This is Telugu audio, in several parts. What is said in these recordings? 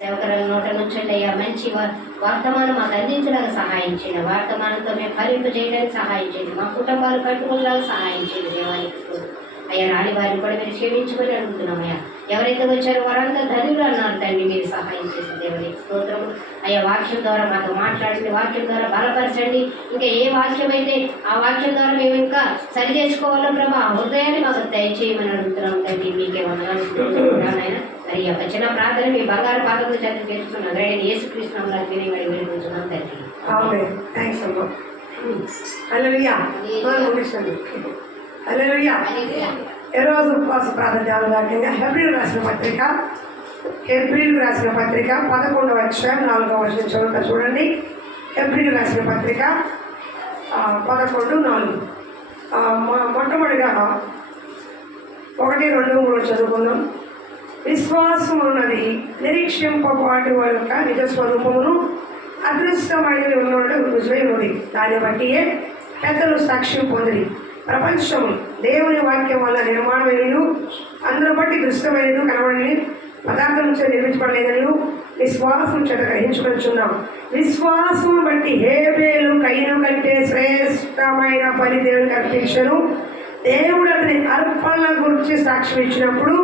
సేవకుల నోట నుంచండి అయ్యా, మంచి వర్తమానం మాకు అందించడానికి సహాయం చేయండి. వర్తమానంతో మేము ఫలింపు చేయడానికి సహాయం చేయండి. మా కుటుంబాలు కట్టుకునేలాగా సహాయం చేయండి. దేవానికి అయ్యా, రాని వారిని కూడా మీరు క్షమించుకొని అడుగుతున్నాం. అయ్యా, ఎవరైతే వచ్చారో వారంతా ధనులు అన్నారు తండ్రి, మీరు సహాయం చేసి దేవునికి స్తోత్రం. అయ్యా, వాక్యం ద్వారా మాతో మాట్లాడండి, వాక్యం ద్వారా బలపరచండి. ఇంకా ఏ వాక్యం అయితే ఆ వాక్యం ద్వారా మేము ఇంకా సరి చేసుకోవాలో ప్రభా, ఆ హృదయాన్ని మాకు దయచేయమని అడుగుతున్నాం తండ్రి. మీకే వందనాలు. మరి యొక్క చిన్న ప్రార్థన మీ బంగారు పాత్రతో చేత చేస్తున్నాం. రైడని యేసుక్రీస్తు నామములో వినయమని వేడుకుంటున్నాం తండ్రి. ఆమేన్. థాంక్స్ అమ్మా. హల్లెలూయా. హల్లెలూయా. ఈరోజు ఉపవాస ప్రార్థన ధ్యానంగా హెబ్రీయులకు రాసిన పత్రిక 11వ అధ్యాయం 4వ వచనం చదువుతా చూడండి. హెబ్రీయులకు రాసిన పత్రిక 11:4. మొట్టమొదటిగా 1, 2, 3 చదువుకుందాం. విశ్వాసమున్నది నిరీక్షింపబడి యొక్క నిజ స్వరూపమును అదృష్టమైనవి ఉన్నది రుజువై ఉన్నది. దాన్ని బట్టియే పెద్దలు సాక్ష్యం పొందిరి. ప్రపంచం దేవుని వాక్యం వల్ల నిర్మాణమైనను అందరూ బట్టి దృష్టమైనను కనబడని పదార్థం నుంచి నిర్మించబడలేదని విశ్వాసం చేత గ్రహించుకొనిచున్నాం. విశ్వాసం బట్టి హేబేలు కయ్యను కంటే శ్రేష్టమైన పని దేవునికి అర్పించను. దేవుడు అతని అర్పణల గురించి సాక్ష్యం ఇచ్చినప్పుడు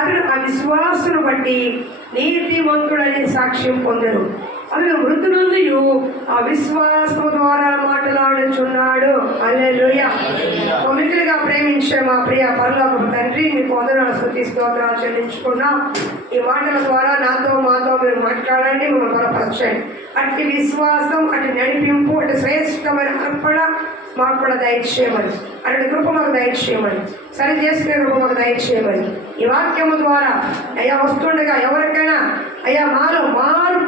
అతడు ఆ విశ్వాసును బట్టి నీతిమంతుడని సాక్ష్యం పొందరు. అతడు మృతునందు ఆ విశ్వాసము ద్వారా మాట్లాడుచున్నాడు. హల్లెలూయా. మిత్రులుగా ప్రేమించే మా ప్రియ పరలోకపు తండ్రి, మీకు వందనాలు, స్తుతి స్తోత్రాలు చెల్లించుకున్నాం. ఈ మాటల ద్వారా నాతో మాతో మీరు మాట్లాడండి, మిమ్మల్ని బలపరచండి. అట్టి విశ్వాసం, అటు నడిపింపు, అటు శ్రేష్టమైన అర్పణ మాకు కూడా దయచేయమని, అటు కృప మాకు దయచేయమని, సరి చేసుకునే కృప మాకు దయచేయమని. ఈ వాక్యము ద్వారా అయ్యా వస్తుండగా ఎవరికైనా అయ్యా మాలో మారు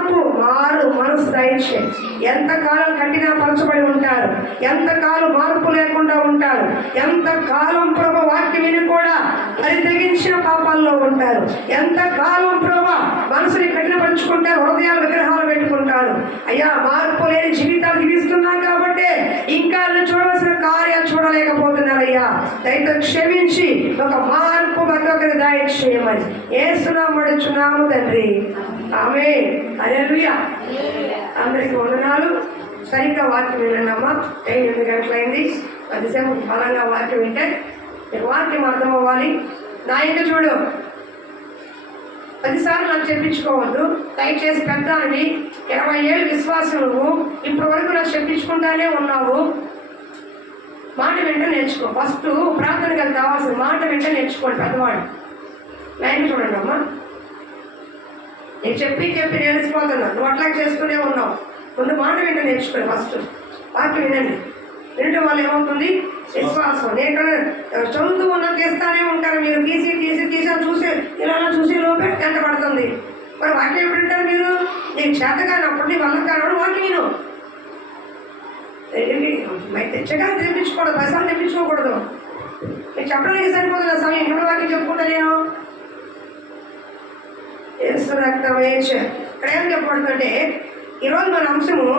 మనసు దయచేయండి. ఎంతకాలం కఠిన పరచబడి ఉంటారు, ఎంతకాలం మార్పు లేకుండా ఉంటారు, ఎంతకాలం ప్రభు వాక్యం విని కూడా అది తెగించిన పాపాల్లో ఉంటారు, ఎంతకాలం ప్రభు మనసుని కఠినపరుచుకుంటారు, హృదయాలు విగ్రహాలు పెట్టుకుంటారు. అయ్యా, మార్పు లేని జీవితాలు జీవిస్తున్నాం కాబట్టి ఇంకా చూడవలసిన కార్యాలు చూడలేకపోతున్నారు. అయ్యా, దయతో క్షమించి ఒక మార్పు ఒకరి దయచేయమని యేసునామమున అడుగుచున్నాము తండ్రి. ఆమేన్. హల్లెలూయా. అందరికీ వందనాలు. సరిగ్గా వాక్యం వినండమ్మా. 8 గంటలైంది. 10 సేపు బలంగా వాక్యం వింటే వాక్యం అర్థం అవ్వాలి. నా ఇంటి చూడు, 10 సార్లు నాకు చెప్పించుకోవద్దు దయచేసి. పెద్దాన్ని 20 ఏళ్ళు విశ్వాసం, నువ్వు ఇప్పటి వరకు నాకు చెప్పించుకుంటానే ఉన్నావు. మాట వెంట నేర్చుకో. ఫస్ట్ ప్రార్థనకి అది కావాల్సిన మాట వెంట నేర్చుకోండి. పెద్దవాడు లైన్ చూడండి అమ్మా. నేను చెప్పి నేర్చుకోతున్నా, నువ్వు అట్లా చేసుకునే ఉన్నావు. ముందు మాట వెంట నేర్చుకోండి. ఫస్ట్ వాక్యం వినండి. వినటం వల్ల ఏమవుతుంది? విశ్వాసం. నేను చదువుతూ ఉన్నా తీస్తానే ఉంటారు మీరు. తీసి చూసి ఇలా చూసి లోపే గంట పడుతుంది. మరి వాక్యం ఎప్పుడు వింటారు మీరు? నీకు చేత కానప్పుడు, నీ వల్ల కానప్పుడు వాక్యం విను. తెచ్చగా తెప్పించుకోవద్దు, 10 సార్లు తెప్పించుకోకూడదు. మీకు చెప్పడానికి సరిపోతుంది ఆ సమయం. ఎప్పుడు వాక్యం చెప్పుకుంటా నేను యేసు రక్తం వేయించ. ఇక్కడ ఏం చెప్పబడుతుంటే ఈరోజు మన అంశము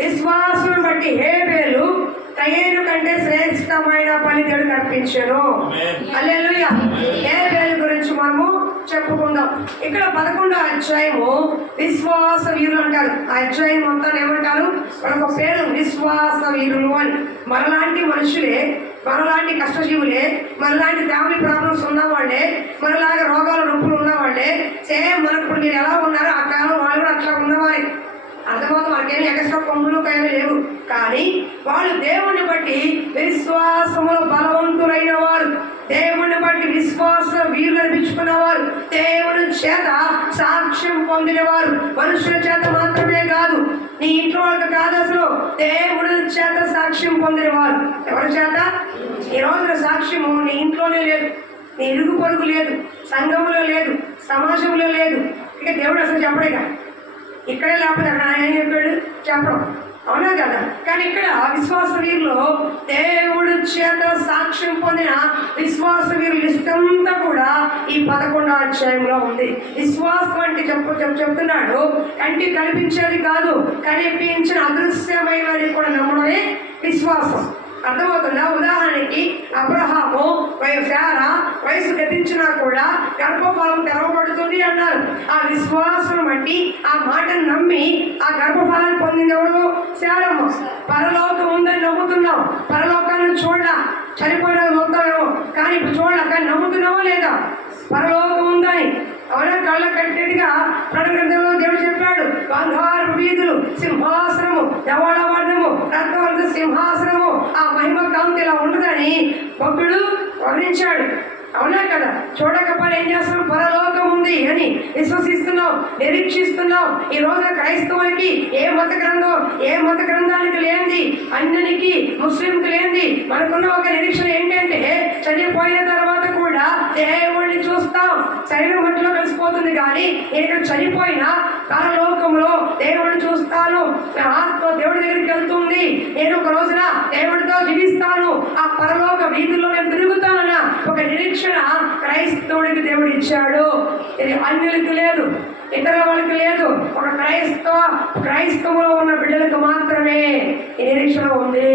విశ్వాసం బట్టి హేబేలు కయీను కంటే శ్రేష్టమైన పని దేవుడికి అర్పించాను. హల్లెలూయా. హేబేలు గురించి మనము చెప్పుకుందాం. ఇక్కడ 11వ అధ్యాయము విశ్వాస వీరులు అంటారు. ఆ అధ్యాయం మొత్తాన్ని ఏమంటారు? మనకు పేరు విశ్వాస వీరులు అని. మనలాంటి మనుషులే, మనలాంటి కష్టజీవులే, మనలాంటి ఫ్యామిలీ ప్రాబ్లమ్స్ ఉన్నవాళ్ళే, మనలాగా రోగాలు నొప్పులు ఉన్నవాళ్ళే, సేమ్ మనప్పుడు మీరు ఎలా ఉన్నారో ఆ కాలం వాళ్ళు కూడా అట్లా ఉన్నవారే. అర్థమవుతుంది. మనకేమి ఎక్స్ట్రా కొమ్ములు ఏమీ లేవు. కానీ వాళ్ళు దేవుని బట్టి విశ్వాసములో బలవంతులైన వారు, దేవుని బట్టి విశ్వాస వీరులు అనిపించుకున్నవారు, దేవుని చేత సాక్ష్యం పొందినవారు. మనుషుల చేత మాత్రమే కాదు, నీ ఇంట్లో వాళ్ళకి కాదు, అసలు దేవుడి చేత సాక్ష్యం పొందినవారు. ఎవరి చేత? ఈ రోజున సాక్ష్యము నీ ఇంట్లోనే లేదు, నీ ఇరుగు పొరుగు లేదు, సంఘములో లేదు, సమాజంలో లేదు. ఇక దేవుడు అసలు చెప్పడేగా. ఇక్కడే లేకపోతే అక్కడ ఆయన చెప్పాడు చెప్పడం, అవునా కదా? కానీ ఇక్కడ విశ్వాస వీరులో దేవుడు చేత సాక్ష్యం పొందిన విశ్వాస వీరుల లిస్ట్ అంతా కూడా ఈ 11వ అధ్యాయంలో ఉంది. విశ్వాసం అంటే చెప్తున్నాడు, కంటికి కనిపించేది కాదు, కనిపించిన అదృశ్యమైనది కూడా నమ్మడమే విశ్వాసం. అర్థమవుతుందా? ఉదాహరణకి అబ్రహాము శారా వయసు గతించినా కూడా గర్భఫలం తెరవబడుతుంది అన్నారు. ఆ విశ్వాసం బట్టి ఆ మాటను నమ్మి ఆ గర్భఫలాన్ని పొందింది ఎవరు? శారమ్మ. పరలోకం ఉందని నమ్ముతున్నాం, పరలోకాన్ని చూడలా, చనిపోయిన మొత్తామేమో కానీ ఇప్పుడు చూడలా, కానీ నమ్ముతున్నామో లేదా పరలోకం ఉందని? అవునా? కళ్ళ కట్టేట్టుగా ప్రణగ్రంథంలో దేవుడు చెప్పాడు, బంగారు వీధులు, సింహాసనము, ధవళ వర్ణము, రత్నవర్ణ సింహాసనము, ఆ మహిమ కాంతి ఇలా ఉండదని భక్తుడు వర్ణించాడు. అవునా కదా? చూడకపోతే ఏం చేస్తున్నాం? పరలోకం ఉంది అని విశ్వసిస్తున్నాం, నిరీక్షిస్తున్నాం. ఈ రోజున క్రైస్తవులకి ఏ మత గ్రంథానికి లేనిది, అన్యునికి ముస్లింకి లేనిది మనకున్న ఒక నిరీక్షణ ఏంటంటే చనిపోయిన తర్వాత కూడా దేవుడిని చూస్తాం. శరీరం మట్టిలో కలిసిపోతుంది కానీ నేను చనిపోయిన పరలోకంలో దేవుడిని చూస్తాను, ఆత్మ దేవుడి దగ్గరికి వెళ్తుంది, నేను ఒక రోజున దేవుడితో జీవిస్తాను, ఆ పరలోక వీధుల్లో నేను తిరుగుతానన్న ఒక నిరీక్షణ క్రైస్తవుడికి దేవుడు ఇచ్చాడు. ఇది అన్యులకు లేదు, ఇతర వాళ్ళకి లేదు. ఒక క్రైస్తవులో ఉన్న బిడ్డలకు మాత్రమే ఈ నిరీక్షణ ఉంది.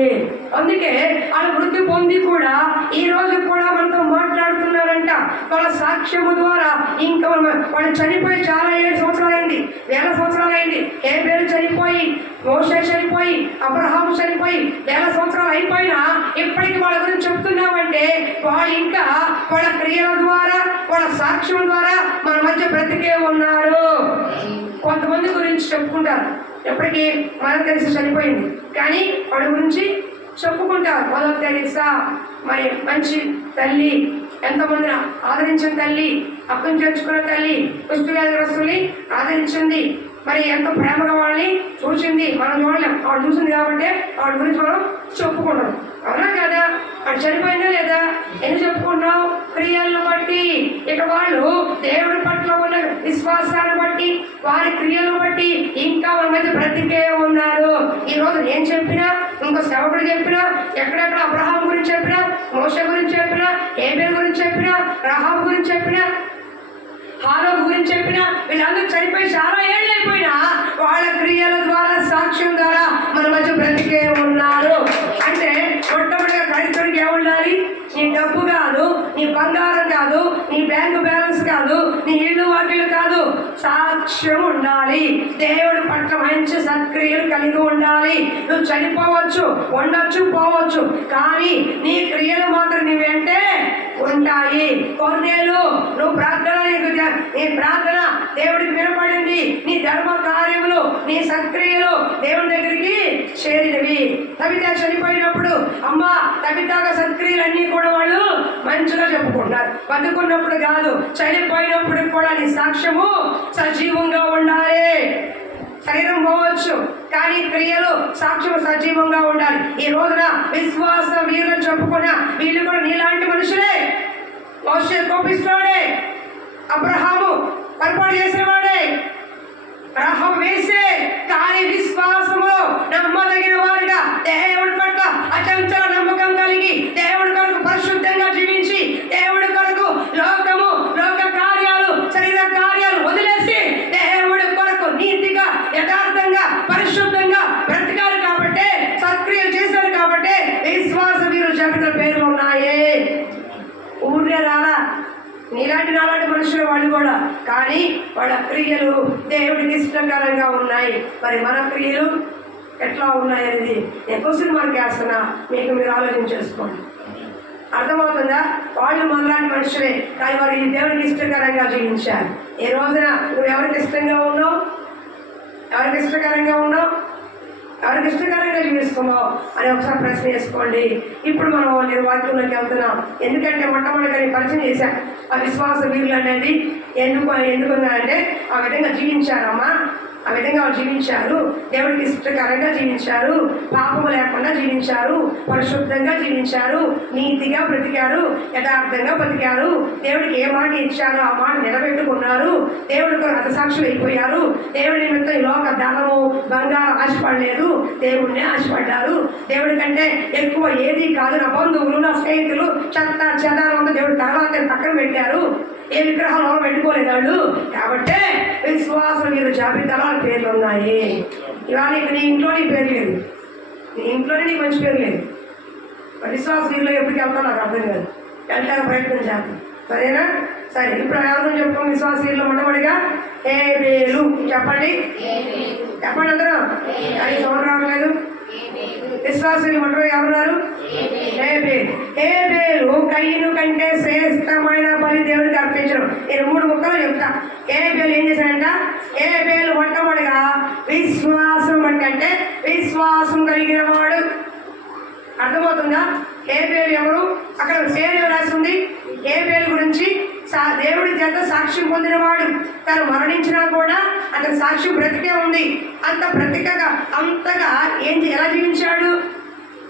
అందుకే వాళ్ళు వృద్ధి పొంది కూడా ఈ రోజు కూడా మనతో మాట్లాడుతున్నారంట. వాళ్ళ సాక్ష్యము ద్వారా ఇంకా వాళ్ళు చనిపోయి చాలా 7 సంవత్సరాలు అయింది, 1000 సంవత్సరాలు అయింది. హేబేలు చనిపోయి, మోషే చనిపోయి, అబ్రహాము చనిపోయి 1000 సంవత్సరాలు అయిపోయినా ఇప్పటికీ వాళ్ళ గురించి చెప్తున్నామంటే వాళ్ళు ఇంకా వాళ్ళ క్రియల ద్వారా, వాళ్ళ సాక్ష్యం ద్వారా మన మధ్య బ్రతికే ఉన్నారు. కొంతమంది గురించి చెప్పుకుంటారు, ఎప్పటికీ మనకు తెలిసి చనిపోయింది కానీ వాడి గురించి చెప్పుకుంటారు. మదర్ తెరీసా మరి మంచి తల్లి, ఎంతమందిని ఆదరించిన తల్లి, అక్కను చేర్చుకున్న తల్లి, కుష్ఠవ్యాధిగ్రస్తుల్ని ఆదరించింది, మరి ఎంతో ప్రేమగా వాళ్ళని చూసింది. మనం చూడలేం, వాడు చూసింది కాబట్టి వాడి గురించి మనం చెప్పుకుంటాం. అవునా కదా? వాడు చనిపోయిందా లేదా? ఎందుకు చెప్పుకుంటాం? క్రియలను బట్టి. ఇక వాళ్ళు దేవుడి పట్ల ఉన్న విశ్వాసాన్ని బట్టి, వారి క్రియలను బట్టి ఇంకా వాళ్ళ మధ్య బ్రతికే ఉన్నారు. ఈ రోజు నేను చెప్పినా, ఇంకో సేవకుడు చెప్పినా, ఎక్కడెక్కడ అబ్రహాం గురించి చెప్పినా, మోషే గురించి చెప్పినా, హేబేలు గురించి చెప్పినా, రహాబు గురించి చెప్పినా, హానోకు గురించి చెప్పినా, వీళ్ళందరూ చనిపోయి చాలా ఏళ్ళు అయిపోయినా వాళ్ళ క్రియల ద్వారా, సాక్ష్యం ద్వారా మన మధ్య బ్రతికే ఉన్నారు. అంటే మొట్టమొదటిగా క్రైస్తవుడికి ఏముండాలి? నీ డబ్బు కాదు, నీ బంగారం కాదు, నీ బ్యాంకు బ్యాలెన్స్ కాదు, నీ ఇల్లు వాకిలు కాదు, సాక్ష్యం ఉండాలి. దేవుడి పట్ల మంచి సత్క్రియలు కలిగి ఉండాలి. నువ్వు చనిపోవచ్చు, ఉండొచ్చు, పోవచ్చు, కానీ నీ క్రియలు మాత్రం నీ వెంటే ఉంటాయి. కొన్నేళ్ళు నువ్వు నీ ప్రార్థన దేవుడికి వినపడింది, నీ ధర్మ కార్యములు, నీ సత్క్రియలు దేవుని దగ్గరికి చేరినవి. తబితా చనిపోయినప్పుడు అమ్మా తబితాగా సత్క్రియలన్నీ కూడా వాళ్ళు మంచిగా చెప్పుకుంటారు. బతుకున్నప్పుడు కాదు, చనిపోయినప్పుడు కూడా నీ సాక్ష్యము సజీవంగా ఉండాలి. శరీరం పోవచ్చు కానీ క్రియలు, సాక్ష్యం సజీవంగా ఉండాలి. ఈ రోజున విశ్వాస వీరులు చెప్పుకున్న వీళ్ళు కూడా నీలాంటి మనుషులే. మోషే కోపిస్తాడే, అబ్రహాము పొరపాటు చేసిన వాడే, రహం వేసే కానీ విశ్వాసములో నమ్మదగిన వారిగా దేవుడి పట్ల అచంచల నమ్మకం కలిగి దేవుడి కొరకు పరిశుద్ధంగా జీవించి దేవుడి కొరకు లోక కార్యాలు, శరీర కార్యాలు వదిలేసి దేవుడి కొరకు నీతిగా, యథార్థంగా, పరిశుద్ధంగా బ్రతికారు కాబట్టి, సత్క్రియలు చేశారు కాబట్టి విశ్వాస వీరుల జాబితా పేర్లు ఉన్నాయి. ఊరే రాలా నీలాంటి నాలాంటి మనుషులు వాళ్ళు కూడా, కానీ వాళ్ళ క్రియలు దేవుడికి ఇష్టకరంగా ఉన్నాయి. మరి మన క్రియలు ఎట్లా ఉన్నాయి అనేది నేను క్వశ్చన్ మార్క్ వేస్తున్నా, మీకు మీరు ఆలోచన చేసుకోండి. అర్థమవుతుందా? వాళ్ళు మనలాంటి మనుషులే కానీ వారు ఈ దేవుడికి ఇష్టకరంగా జీవించారు. ఈ రోజున నువ్వు ఎవరికి ఇష్టంగా ఉన్నావు? ఎవరికి ఇష్టకరంగా ఉన్నావు? ఎవరికి ఇష్టకరంగా జీవిస్తున్నావు అని ఒకసారి ప్రశ్న వేసుకోండి. ఇప్పుడు మనం వాక్యంలోకి వెళ్తున్నాం. ఎందుకంటే మొట్టమొదటిగా నేను పరిచయం చేశాను ఆ విశ్వాస వీరులు అనేది ఎందుకున్నారంటే ఆ విధంగా జీవించారమ్మా, ఆ విధంగా వాళ్ళు జీవించారు, దేవుడికి ఇష్టకరంగా జీవించారు, పాపము లేకుండా జీవించారు, పరిశుద్ధంగా జీవించారు, నీతిగా బ్రతికారు, యథార్థంగా బ్రతికారు, దేవుడికి ఏ మాట ఇచ్చారో ఆ మాట నిలబెట్టుకున్నారు, దేవుడి కొరకు హతసాక్షులు అయిపోయారు, దేవుడి నిమిత్తం లోక ధనము బంగారం ఆశపడలేదు, దేవుడిని ఆశపడ్డారు. దేవుడి కంటే ఎక్కువ ఏది కాదు, నా బంధువులు, నా స్నేహితులు, చెత్త చెదారంతా దేవుడి తర్వాత పక్కన పెట్టారు, ఏ విగ్రహాలు పెట్టుకోలేదు వాళ్ళు. కాబట్టి విశ్వాసం మీరు జాబితాలో పేర్లు ఉన్నాయి. ఇవాళ నీ ఇంట్లో నీ పేరు లేదు, నీ ఇంట్లోనే నీకు మంచి పేరు లేదు. విశ్వాస వీరిలో ఎప్పటికి వెళ్తాం నాకు అర్థం కాదు. వెళ్ళడానికి ప్రయత్నం చేస్తాం. సరేనా? సరే, ఇప్పుడు ఎవరిని చెప్పుకోం విశ్వాస వీరిలో మొట్టమొదటిగా హేబేలు. చెప్పండి చెప్పండి అందరూ. అది సౌండ్ రావట్లేదు. విశ్వాసులు మొట్టమొదటి ఎవరున్నారు? హేబేలు. హేబేలు కయ్యను కంటే శ్రేష్టమైన బలి దేవుడికి అర్పించడం. నేను 3 ముక్కలు చెప్తా. హేబేలు ఏం చేశాడంట? హేబేలు మొట్టమొదటిగా విశ్వాసం అంటే విశ్వాసం కలిగిన వాడు. అర్థమవుతుందా? హేబేలు ఎవరు? అక్కడ పేరు రాసి ఉంది. హేబేలు గురించి దేవుడి చేత సాక్ష్యం పొందినవాడు. తను మరణించినా కూడా అతని సాక్ష్యం బ్రతికే ఉంది. అంత బ్రతికగా అంతగా ఎలా జీవించాడు?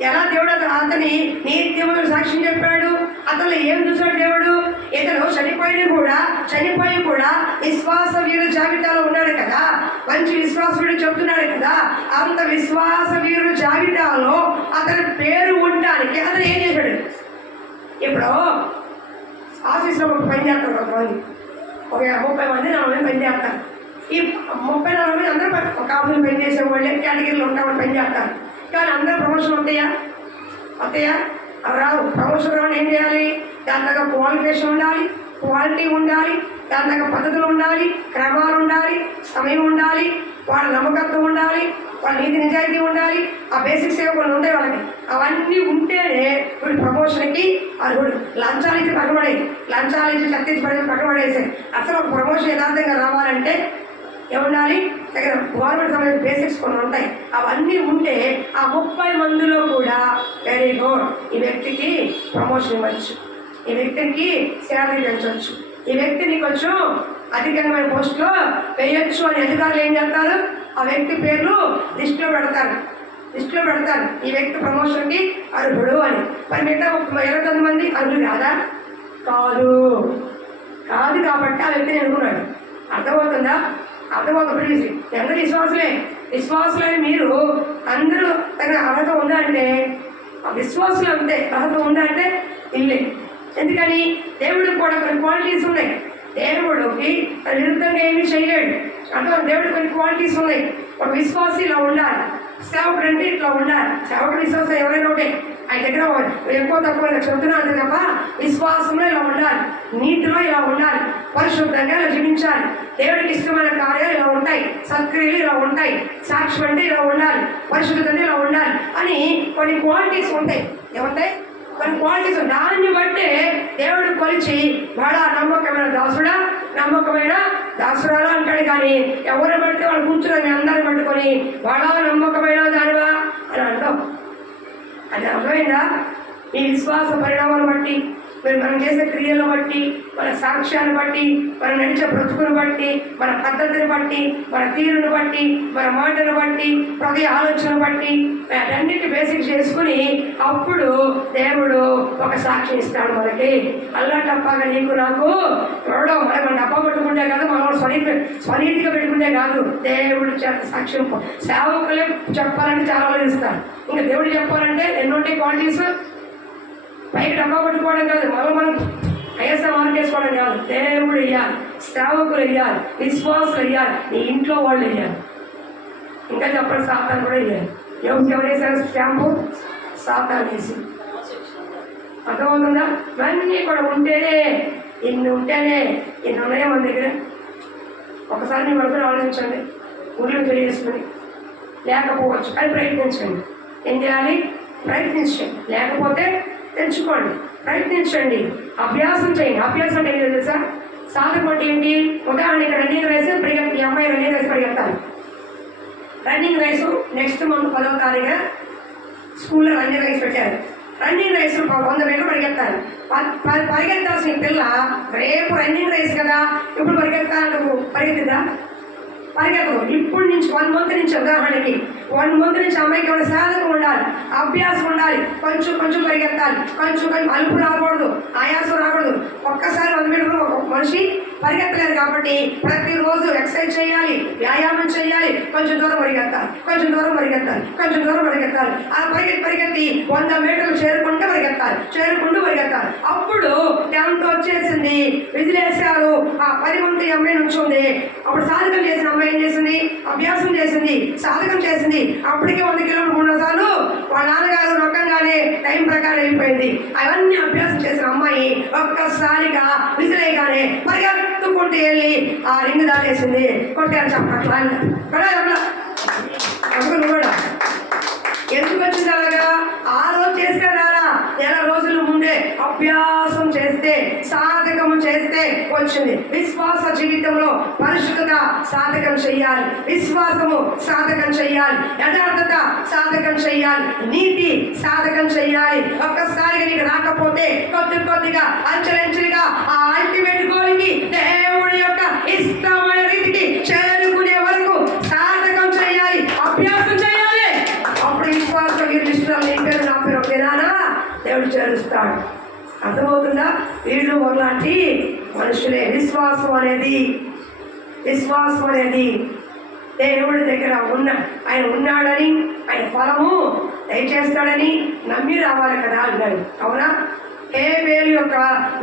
ఎలా దేవుడు అతని నీతిములు సాక్ష్యం చెప్పాడు? అతను ఏం చూశాడు దేవుడు? ఇతను చనిపోయి కూడా విశ్వాస వీరుల జాబితాలో ఉన్నాడు కదా, మంచి విశ్వాసుడు చెప్తున్నాడు కదా. అంత విశ్వాస వీరుల జాబితాలో అతని పేరు ఉండడానికి అతను ఏం చేశాడు? ఇప్పుడు ఆఫీస్లో పని చేస్తారు కొంతమంది, ఒక 30 మంది 40 మంది పని చేస్తారు. ఈ 30-40 మంది అందరూ ఒక ఆఫీస్లో పని చేసే వాళ్ళే కేటగిరీలో ఉంటామని పని చేస్తారు. కానీ అందరూ ప్రమోషన్ వస్తాయా? రావు. ప్రమోషన్ రావడం ఏం చేయాలి? దాని తగ్గ క్వాలిఫికేషన్ ఉండాలి, క్వాలిటీ ఉండాలి, దాని తగ్గ పద్ధతులు ఉండాలి, క్రమాలు ఉండాలి, సమయం ఉండాలి, వాళ్ళ నమ్మకత్వం ఉండాలి, వాళ్ళ నీతి నిజాయితీ ఉండాలి. ఆ బేసిక్స్ ఏవో కొన్ని ఉంటాయి వాళ్ళకి. అవన్నీ ఉంటేనే వీడు ప్రమోషన్కి అర్హుడు. లంచాలు ఇచ్చి పక్కబడేసే అసలు ఒక ప్రమోషన్ యథార్థంగా రావాలంటే ఏముండాలి? దగ్గర గవర్నమెంట్ సంబంధించిన బేసిక్స్ కొన్ని ఉంటాయి. అవన్నీ ఉంటే ఆ 30 మందిలో కూడా వెరీ గుడ్, ఈ వ్యక్తికి ప్రమోషన్ ఇవ్వచ్చు, ఈ వ్యక్తికి శాలరీ పెంచవచ్చు, ఈ వ్యక్తిని కొంచెం అధికమైన పోస్టులో వేయొచ్చు అని అధికారులు ఏం చేస్తారు? ఆ వ్యక్తి పేర్లు లిస్టులో పెడతారు. ఈ వ్యక్తి ప్రమోషన్కి అర్హుడు అని. మరి మిగతా 29 మంది అర్హులు కాదు కాబట్టి ఆ వ్యక్తిని ఎన్నుకున్నాడు. అర్థమవుతుందా? ప్లీజ్ అందరూ విశ్వాసులని మీరు అందరూ తగిన అర్హత ఉందా అంటే విశ్వాసులు అంతే. అర్హత ఉందా అంటే ఇల్లే. ఎందుకని? దేవుడికి కూడా కొన్ని క్వాలిటీస్ ఉన్నాయి. దేవుడికి విరుద్ధంగా ఏమీ చేయలేడు. అంటే దేవుడికి కొన్ని క్వాలిటీస్ ఉన్నాయి. ఒక విశ్వాసి ఇలా ఉండాలి, సేవకుడు అంటే ఇట్లా ఉండాలి. సేవకుడు విశ్వాసం ఎవరైనా ఉంటే ఆయన దగ్గర ఎక్కువ తక్కువ చెప్తున్నా అంతే తప్ప విశ్వాసంలో ఇలా ఉండాలి, నీతిలో ఇలా ఉండాలి, పరిశుద్ధంగా ఇలా జీవించాలి, దేవుడికి ఇష్టమైన కార్యాలు ఇలా ఉంటాయి, సత్క్రియలు ఇలా ఉంటాయి, సాక్ష్యం అంటే ఇలా ఉండాలి, పరిశుద్ధత అంటే ఇలా ఉండాలి అని కొన్ని క్వాలిటీస్ ఉంటాయి. ఏమంటాయి? కొన్ని క్వాలిటీస్. దాన్ని బట్టే దేవుడు కొలిచి బడా నమ్మకమైన దాసురాలు అంటాడు. కానీ ఎవరు పడితే వాళ్ళు కూర్చుని అందరిని పట్టుకొని బడా నమ్మకమైన దానివా అని అంటాం. అది అర్థమైందా? ఈ విశ్వాస పరిణామాలు బట్టి, మనం చేసే క్రియలను బట్టి, మన సాక్ష్యాన్ని బట్టి, మనం నడిచే బ్రతుకును బట్టి, మన పద్ధతిని బట్టి, మన తీరును బట్టి, మన మాటను బట్టి, ప్రతి ఆలోచన బట్టి అన్నిటి బేసిక్ చేసుకుని అప్పుడు దేవుడు ఒక సాక్ష్యం ఇస్తాడు మనకి. అల్లాటప్పగా నీకు నాకు ఎవడో మనం డబ్బా పెట్టుకుంటే కాదు, మనం స్వనీతిగా పెట్టుకుంటే కాదు, దేవుడు సాక్ష్యం. సేవకులే చెప్పాలంటే చాలా ఆలోచిస్తారు. ఇంకా దేవుడు చెప్పాలంటే ఎన్నుంటే క్వాలిటీస్. పైకి డబ్బా పట్టుకోవడం కాదు, మనం ఐఎస్ఐ మార్క్ వేసుకోవడం కాదు. దేవుడు వెయ్యాలి, సేవకులు వెయ్యాలి, విశ్వాసులు వెయ్యాలి, నీ ఇంట్లో వాళ్ళు వెయ్యాలి. ఇంకా చెప్పండి, సాతాను కూడా వెయ్యాలి. ఎవరేసారు స్టాంపు? సాతాను వేసి. అర్థమవుతుందా? ఇవన్నీ కూడా ఉంటేనే ఇన్ని ఉన్నాయో మన దగ్గర. ఒకసారి మీ మనసులో ఆలోచించండి. ఊళ్ళో చేసుకుని లేకపోవచ్చు అని ప్రయత్నించండి. ఏం చేయాలి? ప్రయత్నించండి. లేకపోతే తెచ్చుకోండి, ప్రయత్నించండి, అభ్యాసం చేయండి. అభ్యాసం అంటే ఏంటి తెలుసా? సాధకం అంటే ఏంటి? ఉదాహరణకి రన్నింగ్ రేస్ ఈ అమ్మాయి రన్నింగ్ రేస్ పరిగెత్తాలి. రన్నింగ్ రేసు నెక్స్ట్ మంత్ 10వ తారీఖున స్కూల్లో రన్నింగ్ రేస్ పెట్టారు. రన్నింగ్ రేసు 100 మీటర్లు పరిగెత్తాలి. పరిగెత్తాల్సిన పిల్ల రేపు రన్నింగ్ రేస్ కదా, ఇప్పుడు పరిగెత్తాలంటే పరిగెత్తుదా? పరిగెత్తదు. ఇప్పుడు నుంచి 1 మంత్ నుంచి, ఉదాహరణకి 1 మంత్ నుంచి అమ్మాయికి ఏమైనా సాధకం ఉండాలి, అభ్యాసం ఉండాలి, కొంచెం పరిగెత్తాలి, కొంచెం అలుపు రాకూడదు, ఆయాసం రాకూడదు. ఒక్కసారి 100 మీటర్లు ఒక మనిషి పరిగెత్తలేదు కాబట్టి ప్రతిరోజు ఎక్సర్సైజ్ చేయాలి, వ్యాయామం చేయాలి, కొంచెం దూరం పరిగెత్తాలి, కొంచెం దూరం పరిగెత్తాలి, కొంచెం దూరం పరిగెత్తాలి. అలా పరిగెత్తి 100 మీటర్లు చేరుకుంటూ పరిగెత్తాలి. అప్పుడు 10th వచ్చేసింది, విజిలేశారు. ఆ 10 మంది అమ్మాయి నుంచి ఉంది. అప్పుడు సాధకం చేసిన అమ్మాయి ఏం చేసింది? అభ్యాసం చేసింది, సాధకం చేసింది. అప్పటికే 100 కిలోమీటర్లు 3 సార్లు వాళ్ళ నాన్నగారు నొక్కంగానే టైం ప్రకారం వెళ్ళిపోయింది. అవన్నీ అభ్యాసం చేసిన అమ్మాయి ఒక్కసారిగా విజిలేయగానే పరిగెత్తుకుంటూ వెళ్ళి ఆ రింగ్ దాటేసింది. కొట్టారు చెప్పట్లా కూడా. ఎందుకు వచ్చింది అలాగా? ఆ రోజు చేసుకురారా, నెల రోజుల ముందే అభ్యాసం చేస్తే, సాధకము చేస్తే వచ్చింది. విశ్వాస జీవితంలో పరిశుద్ధత సాధకం చెయ్యాలి, విశ్వాసము సాధకం చెయ్యాలి, యథార్థత సాధకం చెయ్యాలి, నీతి సాధకం చెయ్యాలి. ఒక్కసారిగా నీకు రాకపోతే కొద్దిగా అంచెలంచెలుగా ఆ అల్టిమేట్ గోల్కి, దేవుడి యొక్క ఇష్టమైన రీతికి చేరుకునే వరకు సాధకం చెయ్యాలి, అభ్యాసం చెయ్యాలి. అప్పుడు విశ్వాసం నీ పేరు నా పేరు వినానా దేవుడు చేరుస్తాడు. అర్థమవుతుందా? వీళ్ళు ఒకలాంటి మనుషులే. విశ్వాసం అనేది దేవుడి దగ్గర ఆయన ఉన్నాడని, ఆయన ఫలము దయచేస్తాడని నమ్మి రావాలి కదా అన్నాడు. అవునా? హేబేలు యొక్క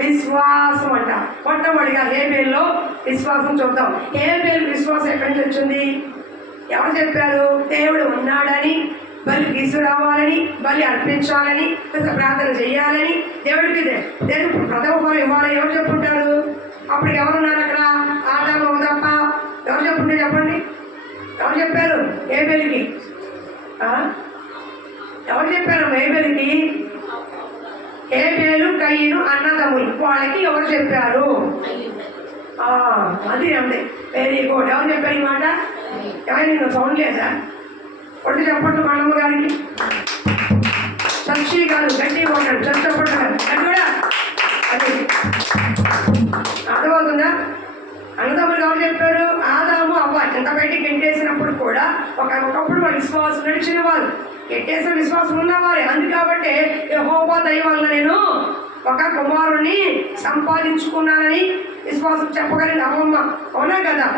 విశ్వాసం అంట. మొట్టమొదటిగా హేబేల్లో విశ్వాసం చూద్దాం. హేబేలు విశ్వాసం ఎక్కడి నుంచి వచ్చింది? ఎవరు చెప్పారు? దేవుడు ఉన్నాడని, బలి తీసుకురావాలని, బలి అర్పించాలని, ప్రార్థన చేయాలని, దేవుడికి ప్రథమ ఫలం ఇవ్వాలని ఎవరు చెప్పుంటారు? అప్పుడు ఎవరున్నారు అక్కడ? ఆదాము తప్ప ఎవరు చెప్పుంటే చెప్పండి. ఎవరు చెప్పారు హేబేలుకి? ఎవరు చెప్పారు హేబేలుకి? హేబేలు కయ్యను అన్నదమ్ములు, వాళ్ళకి ఎవరు చెప్పారు? అది అంతే. Very good. ఎవరు చెప్పారు ఈ మాట? ఎవరు సౌండ్ లేదా? కొట్టి చెప్పట్లు మా అమ్మ గారికి. చచ్చి కాదు, గట్టి కొట్టాడు. చెప్పట్లు కాదు, అది కూడా అది అర్థమవుతుందా? అన్నదమ్ములు ఎవరు చెప్పారు? ఆదాము అవ్వ. ఎంత బయటికి గెంటేసినప్పుడు కూడా ఒకప్పుడు వాళ్ళ విశ్వాసం నడిచిన వాళ్ళు, గెంటేసిన విశ్వాసం ఉన్నవారే. అందుకాబట్టే యెహోవా దయ వల్ల నేను ఒక కుమారుణ్ణి సంపాదించుకున్నానని విశ్వాసం చెప్పగలిగింది అమ్మమ్మ. అవునా కదా?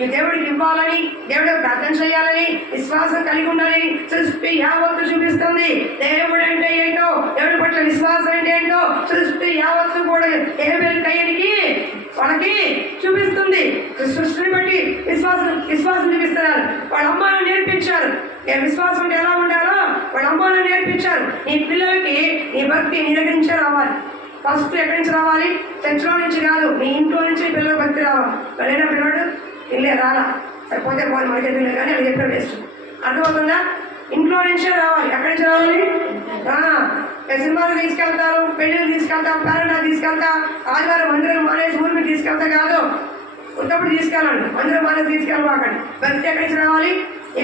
ఈ దేవుడికి ఇవ్వాలని, దేవుడు ప్రార్థన చేయాలని విశ్వాసం కలిగి ఉండాలని సృష్టి యావత్తు చూపిస్తుంది. దేవుడు అంటే ఏంటో, దేవుడి పట్ల విశ్వాసం అంటే ఏంటో సృష్టి యావత్తు కూడా హేబేలు కయ్యనికి వాళ్ళకి చూపిస్తుంది. సృష్టిని బట్టి విశ్వాసం చూపిస్తున్నారు. వాళ్ళ అమ్మను నేర్పించారు. విశ్వాసం అంటే ఎలా ఉండాలో వాళ్ళ అమ్మను నేర్పించారు. నీ పిల్లలకి నీ భక్తి నీ దగ్గర నుంచే రావాలి. ఫస్ట్ ఎక్కడి నుంచి రావాలి? చర్చిలో నుంచి కాదు, నీ ఇంట్లో నుంచి పిల్లల భక్తి రావాలి. వెళ్ళినా పిల్లడు ఇల్లే రాలా, సరిపోతే పోయి మనకి తెలియదు కానీ అది చెప్పిన వేస్ట్. అర్థమవుతుందా? ఇంట్లో నుంచే రావాలి. ఎక్కడి నుంచి రావాలి? సినిమాలు తీసుకెళ్తారు, పెళ్ళిళ్ళు తీసుకెళ్తాం, పేరెంట్ తీసుకెళ్తా, ఆదివారం మందిరం మానేసి ఊరికి తీసుకెళ్తా కాదు, ఉన్నప్పుడు తీసుకెళ్ళండి. మందిరం మానేసి తీసుకెళ్ళమాకండి. భక్తి ఎక్కడి నుంచి రావాలి?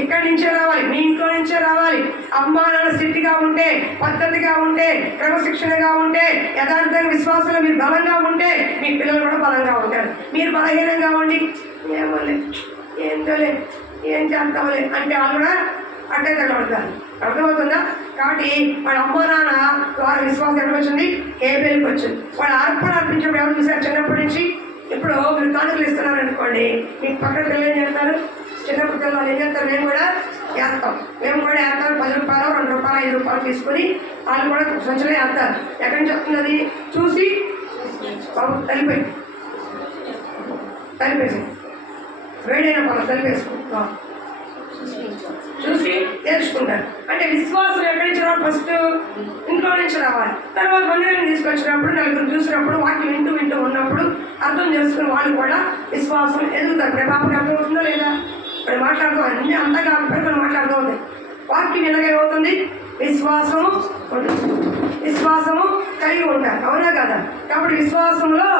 ఇక్కడి నుంచే రావాలి, మీ ఇంట్లో నుంచే రావాలి. అమ్మా నాన్న స్థితిగా ఉంటే, పద్ధతిగా ఉంటే, క్రమశిక్షణగా ఉంటే, యథార్థంగా విశ్వాసంలో మీరు బలంగా ఉంటే మీ పిల్లలు కూడా బలంగా ఉంటారు. మీరు బలహీనంగా ఉండి ఏమోలే, ఏంటోలే, ఏం చేస్తాంలే అంటే వాళ్ళు కూడా అట్టే తగ్గబడతారు. అర్థమవుతుందా? కాబట్టి వాళ్ళ అమ్మా నాన్న వారి విశ్వాసం ఎక్కడికి వచ్చింది? హేబేలుకి వచ్చింది. వాళ్ళు అర్పణ అర్పించినప్పుడు ఎవరు చూసారు? చిన్నప్పటి నుంచి. ఇప్పుడు మీరు కానుకలు ఇస్తున్నారు అనుకోండి, మీకు పక్కన పిల్లలు ఏం చేస్తారు? చిన్నప్పుడు పిల్లలు ఏం చేస్తారు? మేము కూడా వేస్తాం. 10 రూపాయలు, 2 రూపాయలు, 5 రూపాయలు తీసుకుని వాళ్ళు కూడా సంచులో వేస్తారు. ఎక్కడి నుంచి వస్తున్నది? చూసి కలిపేసి వేడైన పనులు కలిపేసుకుంటాం, చూసి నేర్చుకుంటారు. అంటే విశ్వాసం ఎక్కడి నుంచి రావాలి? ఫస్ట్ ఇంట్లో నుంచి రావాలి. తర్వాత మందిరాన్ని తీసుకొచ్చినప్పుడు, నలుగురు చూసినప్పుడు, వాక్యం వింటూ ఉన్నప్పుడు అర్థం చేసుకుని వాళ్ళు కూడా విశ్వాసం ఎదుగుతారు. రేపు పాపకి అర్థం అవుతుందో లేదా? ఇప్పుడు మాట్లాడుతూ అన్నీ అంతా కాకపోతే మనం మాట్లాడుతూ ఉంది. వాక్యం ఎలాగేమవుతుంది? విశ్వాసము కలిగి ఉంటారు. అవునా కదా? కాబట్టి విశ్వాసంలో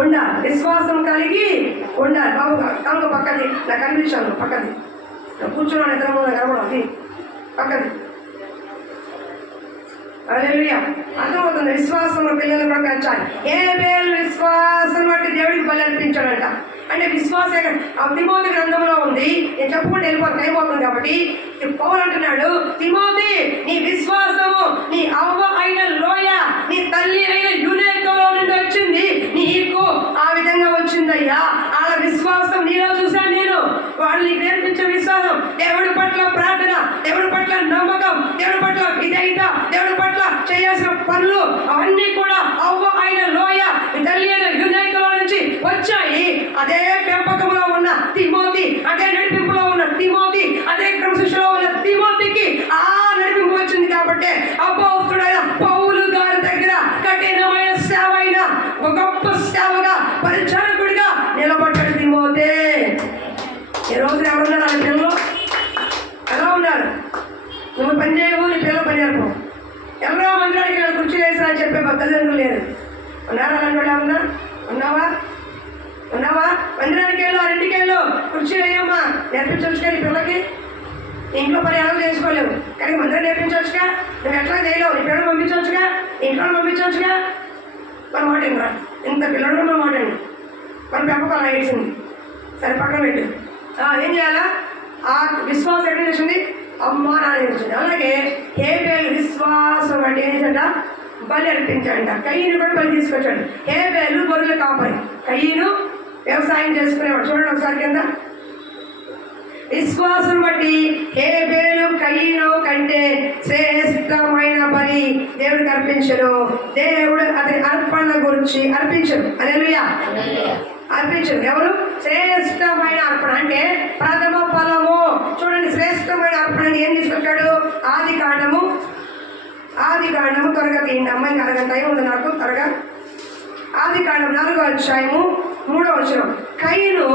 ఉండాలి, విశ్వాసం కలిగి ఉండాలి. బాబు కనుక పక్కది నాకు కనిపించాను, పక్కది కూర్చున్నాను, ఇద్దరు కనబడం అది పక్కది. అర్థమవుతుంది. విశ్వాసంలో పిల్లలు కూడా పెంచాలి. హేబేలు విశ్వాసం బట్టి దేవుడికి బలి అర్పించాడంట. అంటే విశ్వాసం తిమోతి గ్రంథంలో ఉంది. నేను చెప్పుకుంటే వెళ్ళిపోతుంది కాబట్టి పౌలు అంటున్నాడు, తిమోతి నీ విశ్వాసము నీ అవ్వ అయిన లోయ, నీ తల్లి అయిన యునేకోలో నుండి వచ్చింది, నీకు ఆ విధంగా వచ్చిందయ్యా. వాళ్ళ విశ్వాసం నీలో చూశాను నేను. వాళ్ళు నీకు నేర్పించే విశ్వాసం, దేవుడి పట్ల ప్రార్థన, దేవుడి పట్ల నమ్మకం, దేవుడి పట్ల విధేయత, దేవుడి పట్ల చేయాల్సిన పనులు అవన్నీ కూడా అవ్వ అయిన లోయ తల్లి అయిన యునైకలో నుంచి వచ్చాయి. అదే పెంపకంలో ఉన్న తిమోతి, అదే నడిపింపులో ఉన్న తిమోతి, అదే క్రమశిక్షలో ఉన్న తిమోతికి ఆ నడిపింపు వచ్చింది కాబట్టి అపోస్తుడైన పౌలు గారి దగ్గర కఠినమైన సేవ అయిన ఒక గొప్ప సేవగా పరిచారకుడిగా నిలబడ్డాడు తిమోతే. ఈ రోజు ఎవరున్నారు వాళ్ళ పిల్లలు ఎలా ఉన్నారు? నువ్వు పని చేయవు, నీ పిల్లలు పని చేయకు. ఎవరో మందిరానికి కుర్చీ వేసినా అని చెప్పే తల్లిదండ్రులు లేరు. ఉన్నారా అలాంటి ఏమన్నా? ఉన్నావా? మందిరానికి వెళ్ళు, ఇంటికి వెళ్ళు, కుర్చీ వేయమ్మా, నేర్పించవచ్చుగా నీ పిల్లలకి. ఇంట్లో పని ఎలా చేసుకోలేవు కానీ మందిరం నేర్పించవచ్చుగా. నువ్వు ఎట్లా చేయలేవు, నీ పిల్లలు పంపించవచ్చుగా, ఇంట్లో పంపించవచ్చుగా. మన మాట ఇంకా ఇంత పిల్లలు మన మాట అండి, మన పెంపకం అలా వేసింది. సరే పక్కన పెట్టు. ఏం చేయాలా? ఆ విశ్వాసం ఎక్కడ చేసింది? అమ్మ నాన్న చేసింది. అలాగే హేబేలు విశ్వాసం అంటే ఏం చేశాడ? బలి అర్పించాడంట. కయ్యను కూడా బలి తీసుకొచ్చాడు. హేబేలు గొర్రెల కాపరి, కయ్యను వ్యవసాయం చేసుకునేవాడు. చూడండి ఒకసారి కింద. విశ్వాసం బట్టి హేబేలు కయ్యను కంటే శ్రేష్టమైన బలి దేవుడికి అర్పించను. దేవుడు అతని అర్పణ గురించి అర్పించను. హల్లెలూయా. అర్పించను. ఎవరు? శ్రేష్టమైన అర్పణ అంటే ప్రథమ ఫలము. చూడండి, శ్రేష్టమైన అర్పణ ఏం తీసుకొచ్చాడు? ఆది కాండము త్వరగా తీయండి అమ్మాయికి అరగంట టైం ఉంది నాకు. త్వరగా ఆది కాండం 4వ అధ్యాయము 3వ వచనం. కయ్యను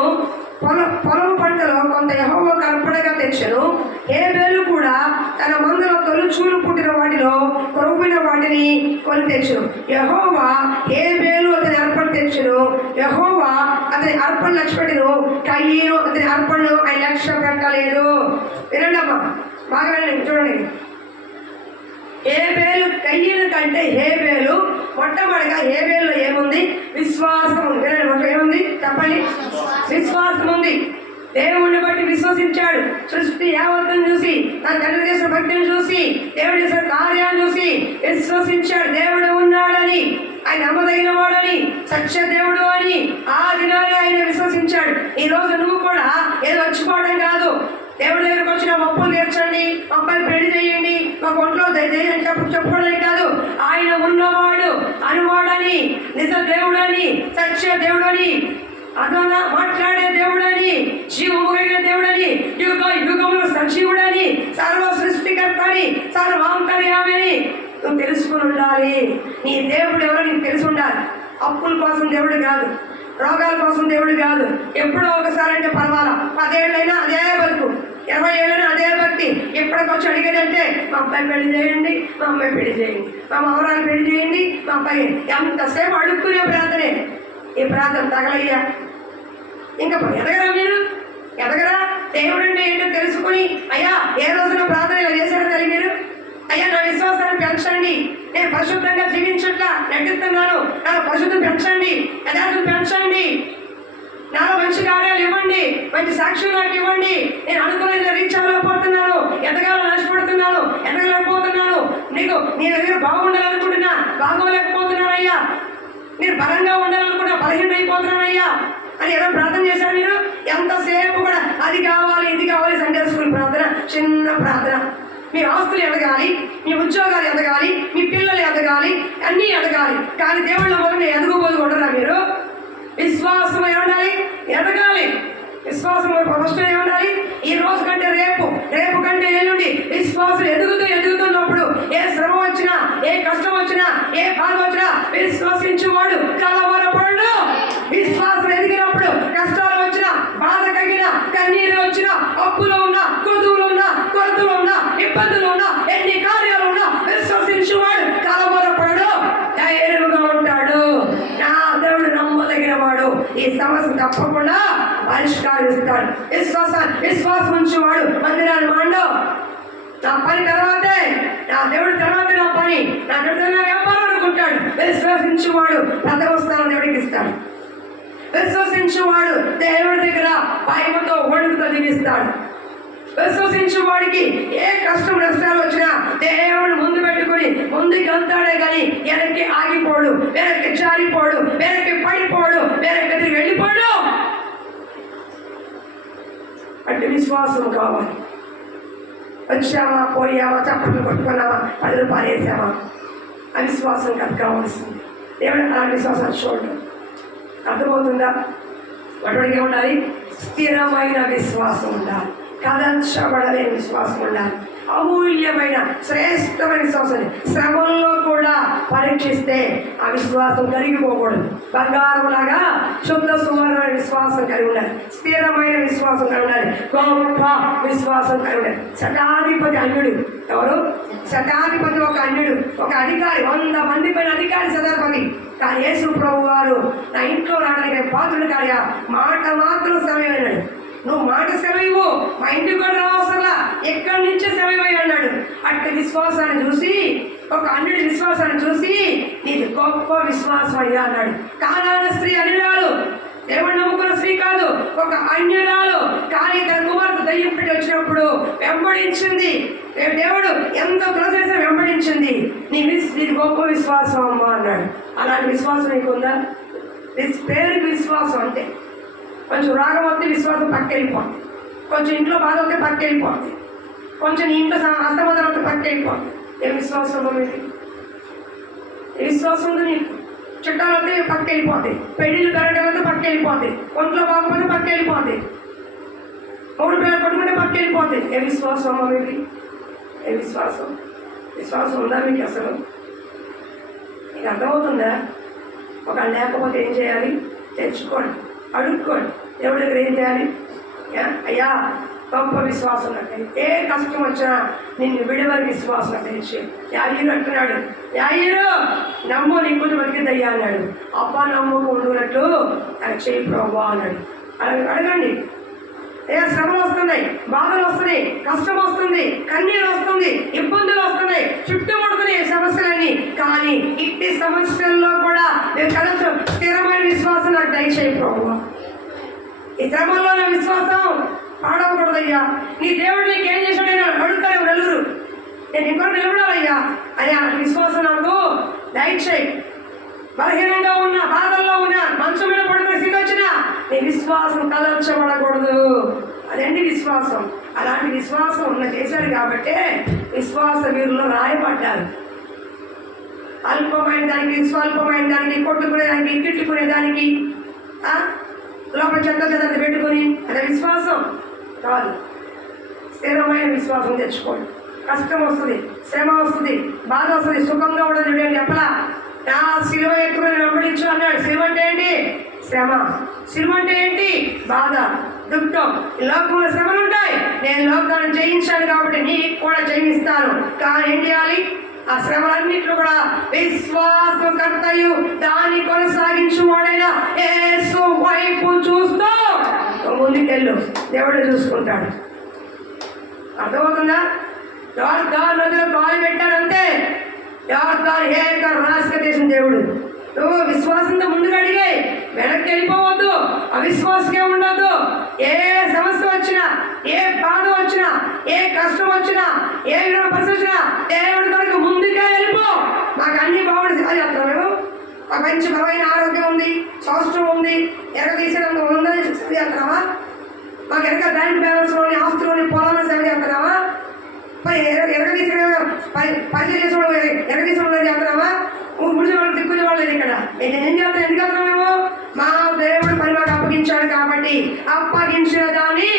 పొలం పంటలో కొంత యెహోవాకు అర్పణగా తెచ్చెను. హేబేలు కూడా తన మందలో తొలిచూలు పుట్టిన వాటిలో కొరుకున వాటిని కొని తెచ్చును. యెహోవా హేబేలు అతని అర్పణ తెచ్చును. యెహోవా అతని అర్పణ లక్ష్య పెట్టెను. కయ్యను అతని అర్పణను ఆయన లక్ష్య పెట్టలేదు. వినండి అమ్మా, బాగా వినండి. చూడండి, హేబేలు కయ్యను కంటే హేబేలు మొట్టమొదటిగా హేబేలులో ఏముంది? విశ్వాసం ఉంది. వినండి, ఏముంది చెప్పండి? విశ్వాసం ఉంది. దేవుడిని బట్టి విశ్వసించాడు. సృష్టి యావత్తును చూసి, తన తండ్రి చేసిన భక్తిని చూసి, దేవుడు చేసిన కార్యాన్ని చూసి విశ్వసించాడు. దేవుడు ఉన్నాడని, ఆయన నమ్మదగిన వాడని, సత్య దేవుడు అని ఆ దినాన్ని ఆయన విశ్వసించాడు. ఈ రోజు నువ్వు కూడా ఏదో వచ్చిపోవడం కాదు. దేవుడి దగ్గరకు వచ్చిన అప్పులు తీర్చండి, అబ్బాయి పెళ్లి చేయండి, మాకు ఒంట్లో దయచేయండి చెప్పుకోవడానికి కాదు. ఆయన ఉన్నవాడు, అనువాడని, నిజ దేవుడని, సత్య దేవుడని, అదోనా మాట్లాడే దేవుడని, జీవము కలిగిన దేవుడని, యుగ యుగములు సజీవుడని, సర్వ సృష్టికర్తని, సర్వాంతర్యామని నువ్వు తెలుసుకుని ఉండాలి. నీ దేవుడు ఎవరో నీకు తెలిసి ఉండాలి. అప్పుల కోసం దేవుడు కాదు, రోగాల కోసం దేవుడు కాదు. ఎప్పుడో ఒకసారి అంటే పర్వాలా, 10 ఏళ్ళైనా అదే బతుకు, 20 ఏళ్ళైనా అదే భక్తి. ఎప్పటికొచ్చి అడిగేదంటే మా అబ్బాయి పెళ్లి చేయండి, మా అమ్మాయి పెళ్లి చేయండి, మా మామరాలు పెళ్లి చేయండి, మా అబ్బాయి. ఎంతసేపు అడుక్కునే ప్రార్థనే. ఈ ప్రార్థన తగలయ్యా. ఇంకా ఎదగరా మీరు? ఎదగరా? దేవుడు అంటే ఏంటో తెలుసుకుని, అయ్యా ఏ రోజున ప్రార్థన ఇలా చేశారో తెలియ మీరు. అయ్యా నా విశ్వాసాన్ని పెంచండి, నేను పరిశుద్ధంగా జీవించట్లా నటిస్తున్నాను, నా పరిశుద్ధం పెంచండి, యథార్థం పెంచండి, నాలో మంచి కార్యాలు ఇవ్వండి, మంచి సాక్ష్యం నాకు ఇవ్వండి. నేను అనుకున్న రీచ్ అవ్వలేకపోతున్నాను, ఎదగాలని ఆశపడుతున్నాను, ఎదగలేకపోతున్నాను. నేను దగ్గర బాగుండాలనుకుంటున్నా, బాగోలేకపోతున్నానయ్యా. నేను బలంగా ఉండాలనుకుంటా, బలహీన అయిపోతున్నానయ్యా అని ఎవరో ప్రార్థన చేశారు మీరు? ఎంతసేపు కూడా అది కావాలి, ఇది కావాలి. సండే స్కూల్ ప్రార్థన, చిన్న ప్రార్థన. మీ ఆస్తులు ఎదగాలి, మీ ఉద్యోగాలు ఎదగాలి, మీ పిల్లలు ఎదగాలి, అన్నీ ఎదగాలి. కానీ దేవుళ్ళ మొదలు ఎదుగుబోదు ఉండరా మీరు? విశ్వాసం ఏముండాలి? ఎదగాలి. విశ్వాసం ఫస్ట్ ఏముండాలి? ఈ రోజు కంటే రేపు, రేపు కంటే ఎల్లుండి. విశ్వాసం ఎదుగుతున్నప్పుడు ఏ శ్రమ వచ్చినా, ఏ కష్టం వచ్చినా, ఏ బాధ వచ్చినా విశ్వసించువాడు కలవరపడు. విశ్వాసం ఎదిగినప్పుడు కష్టాలు వచ్చినా, బాధ కలిగిన, కన్నీరు వచ్చినా, అప్పులో ఉన్నా, కొదువులు ఉన్నా, కొరతలు ఉన్నా, ఇబ్బందులు ఉన్నా, ఎన్ని కార్యాలు ఉన్నా విశ్వసించువాడు కలవరపడు, ధైర్యంగా ఉంటాడు. నా దేవుడు నమ్మదగిన వాడు, ఈ సమస్య తప్పకుండా పరిష్కరిస్తాడు. విశ్వాసం ఉంచేవాడు మందిరాన్ని మాండో. నా పని తర్వాతే, నా దేవుడి తర్వాత నా పని, నా దేవుడు వ్యాపారం అనుకుంటాడు. విశ్వసించేవాడు ప్రథమ స్థానం దేవుడికి ఇస్తాడు. విశ్వసించేవాడు దేవుడి దగ్గర భయముతో వణుకుతో జీవిస్తాడు. విశ్వసించేవాడికి ఏ కష్టం నష్టాలు వచ్చినా దేవుడు ముందు పెట్టుకుని ముందుకు వెళ్తాడే కానీ వెనక్కి ఆగిపోడు, వెనక్కి జారిపోడు, వెనక్కి పడిపోడు, వెనక్కి తిరిగి వెళ్ళిపోడు. అంటే విశ్వాసం కావాలి. వచ్చామా, పోయామా, చప్పట్లు కొట్టుకున్నామా, 10 రూపాయలు వేసామా, అవిశ్వాసం కాదు కావాల్సింది. దేవుడు అలాంటి విశ్వాసాలు చూడడం. అర్థమవుతుందా? అటువంటిగా ఉండాలి, స్థిరమైన విశ్వాసం ఉండాలి, కదల్చబడలేని విశ్వాసం ఉండాలి, అమూల్యమైన శ్రేష్టమైన విశ్వాసం. శ్రమంలో కూడా పరీక్షిస్తే ఆ విశ్వాసం కరిగిపోకూడదు. బంగారం లాగా శుద్ధ సువర్ణమైన విశ్వాసం కలిగి ఉండాలి, స్థిరమైన విశ్వాసం కలిగి ఉండాలి, గొప్ప విశ్వాసం కలిగి ఉండాలి. శతాధిపతి అన్యుడు. ఎవరు? శతాధిపతి ఒక అన్యుడు, ఒక అధికారి, 100 మంది పైన అధికారి శతాధిపతి. కానీ యేసు ప్రభు వారు నా ఇంట్లో రావడానికి పాత్రుడు కాయా, మాట మాత్రం సెలవు. నువ్వు మాట సెలవు, మా ఇంటికి కూడా రావసలా, ఎక్కడి నుంచే సెలవు అన్నాడు. అట్టి విశ్వాసాన్ని చూసి, ఒక అన్యుడి విశ్వాసాన్ని చూసి, నీది గొప్ప విశ్వాసం అయ్యా అన్నాడు. కానాన స్త్రీ అన్యురాలు, దేవుడు నమ్ముకున్న స్త్రీ కాదు, ఒక అన్యురాలు. కానీ తన కుమార్తె దయ్యం పెట్టి వచ్చినప్పుడు వెంబడించింది. దేవుడు ఎంతో ప్రొసెస్ వెంబడించింది. నీది గొప్ప విశ్వాసం అమ్మా అన్నాడు. అలాంటి విశ్వాసం నీకుందా? పేరుకి విశ్వాసం అంటే కొంచెం రాగం వస్తే విశ్వాసం పక్కెళ్ళిపోతుంది, కొంచెం ఇంట్లో బాధ వస్తే పక్కెళ్ళిపోతుంది, కొంచెం నీ ఇంట్లో అస్తమతం వస్తే పక్కెళ్ళిపోతుంది. ఏ విశ్వాసం మీకు? ఏ విశ్వాసం ఉంది నీకు? చుట్టాలు వస్తే పక్కెళ్ళిపోతాయి, పెళ్ళిళ్ళు పెరగడం వస్తే పక్కెళ్ళిపోతాయి, ఒంట్లో బాగుపోతే పక్కెళ్ళిపోతాయి, 3 పిల్లలు కొట్టుకుంటే పక్కెళ్ళిపోతాయి. ఏ విశ్వాసం అమ్మ మీకు? ఏ విశ్వాసం? విశ్వాసం ఉందా మీకు అసలు? మీకు అర్థమవుతుందా? ఒక లేకపోతే ఏం చేయాలి? తెచ్చుకోండి, అడుక్కోండి. దేవుడి దగ్గర ఏం చేయాలి? అయ్యా గొప్ప విశ్వాసం అంటే ఏ కష్టం వచ్చినా నిన్ను విడవరి విశ్వాసం తెచ్చి. యాయిరు అంటున్నాడు, యాయిరు నమ్ము, నీ కూతురు బతికిద్దయ్యా అన్నాడు. అబ్బా నమ్ముకు ఉండునట్లు నాకు చేయి ప్రభు అన్నాడు. అడగండి. ఏ శ్రమలు వస్తున్నాయి, బాధలు వస్తున్నాయి, కష్టం వస్తుంది, కన్నీరు వస్తుంది, ఇబ్బందులు వస్తున్నాయి, చుట్టుముడుతున్నాయి సమస్యలన్నీ. కానీ ఇట్టి సమస్యల్లో కూడా నేను కనీసం స్థిరమైన విశ్వాసం నాకు దయచేయి ప్రభు. ఈ శ్రమంలో నా విశ్వాసం పాడవకూడదయ్యా. నీ దేవుడు నీకు ఏం చేశాడైనా అడుగుతారు నలుగురు, నేను ఇంకొక నిలబడాలయ్యా అని ఆ విశ్వాసం నాకు దయచేయి. బలహీనంగా ఉన్నా, బాధల్లో ఉన్నా, మంచం మీద పడుకునే స్థితి వచ్చినా నీ విశ్వాసం కదల్చబడకూడదు. అదండి విశ్వాసం. అలాంటి విశ్వాసం ఉన్న చేశారు కాబట్టే విశ్వాస వీరుల్లో రాయబడ్డారు. అల్పమైన దానికి, స్వల్పమైన దానికి, కొట్టుకునేదానికి, కిట్టుకునేదానికి, లోపల చెత్త పెట్టుకొని అదే విశ్వాసం కాదు. స్థిరమైన విశ్వాసం తెచ్చుకోండి. కష్టం వస్తుంది, శ్రమ వస్తుంది, బాధ వస్తుంది, సుఖంగా ఉండదు నేను చెప్పలా. నా సిలువ ఎక్కువని వెంబడించు అన్నాడు. సిలువ అంటే ఏంటి? శ్రమ. సిలువ అంటే ఏంటి? బాధ, దుఃఖం. లోకంలో శ్రమలు ఉంటాయి. నేను లోకాన్ని జయించాను కాబట్టి నీకు కూడా జయిస్తాను. కానీ ఏం చేయాలి? ఆ శ్రమలన్నింటిలో కూడా విశ్వాసకర్తయు దాన్ని కొనసాగించు వాడైనా యేసు వైపు చూస్తూ ముందుకెళ్ళు, దేవుడు చూసుకుంటాడు. అర్థమవుతుందా? యోర్దాను నదిలో కాలు పెట్టాడంటే యోర్దాను ఏకర్ రాశిగా చేసిన దేవుడు. నువ్వు విశ్వాసంతో ముందుకు అడిగాయి, వెనక్కి వెళ్ళిపోవద్దు, అవిశ్వాసకే ఉండద్దు. ఏ సమస్య వచ్చినా, ఏ బాధ వచ్చినా, ఏ కష్టం వచ్చినా, ఏ విధమైన పరిస్థితి వచ్చినా దేవుడి కొరకు ముందుకే వెళ్ళిపో. మాకు అన్ని బాగుంది అది చెప్తాం మేము. మాకు మంచి బలమైన ఆరోగ్యం ఉంది, సౌష్ఠం ఉంది, ఎరగదీసేంత ఉందని సేవ చేస్తున్నావా? మాకు ఎరగ బ్యాంక్ బ్యాలెన్స్లోని, ఆస్తులోని, పొలాలను సేవ చేస్తున్నావా? మరి ఎరగదీసే పరిచయం చేసేవాడు ఎరగదీసేవాడు చేస్తున్నావా? గుడిసే వాళ్ళు దిక్కునే వాళ్ళు ఇక్కడ నేను ఏం చేస్తాను? ఎందుకు వెళ్తున్నాం మేము? మా దేవుడు పని మాకు అప్పగించాడు కాబట్టి అప్పగించిన దాన్ని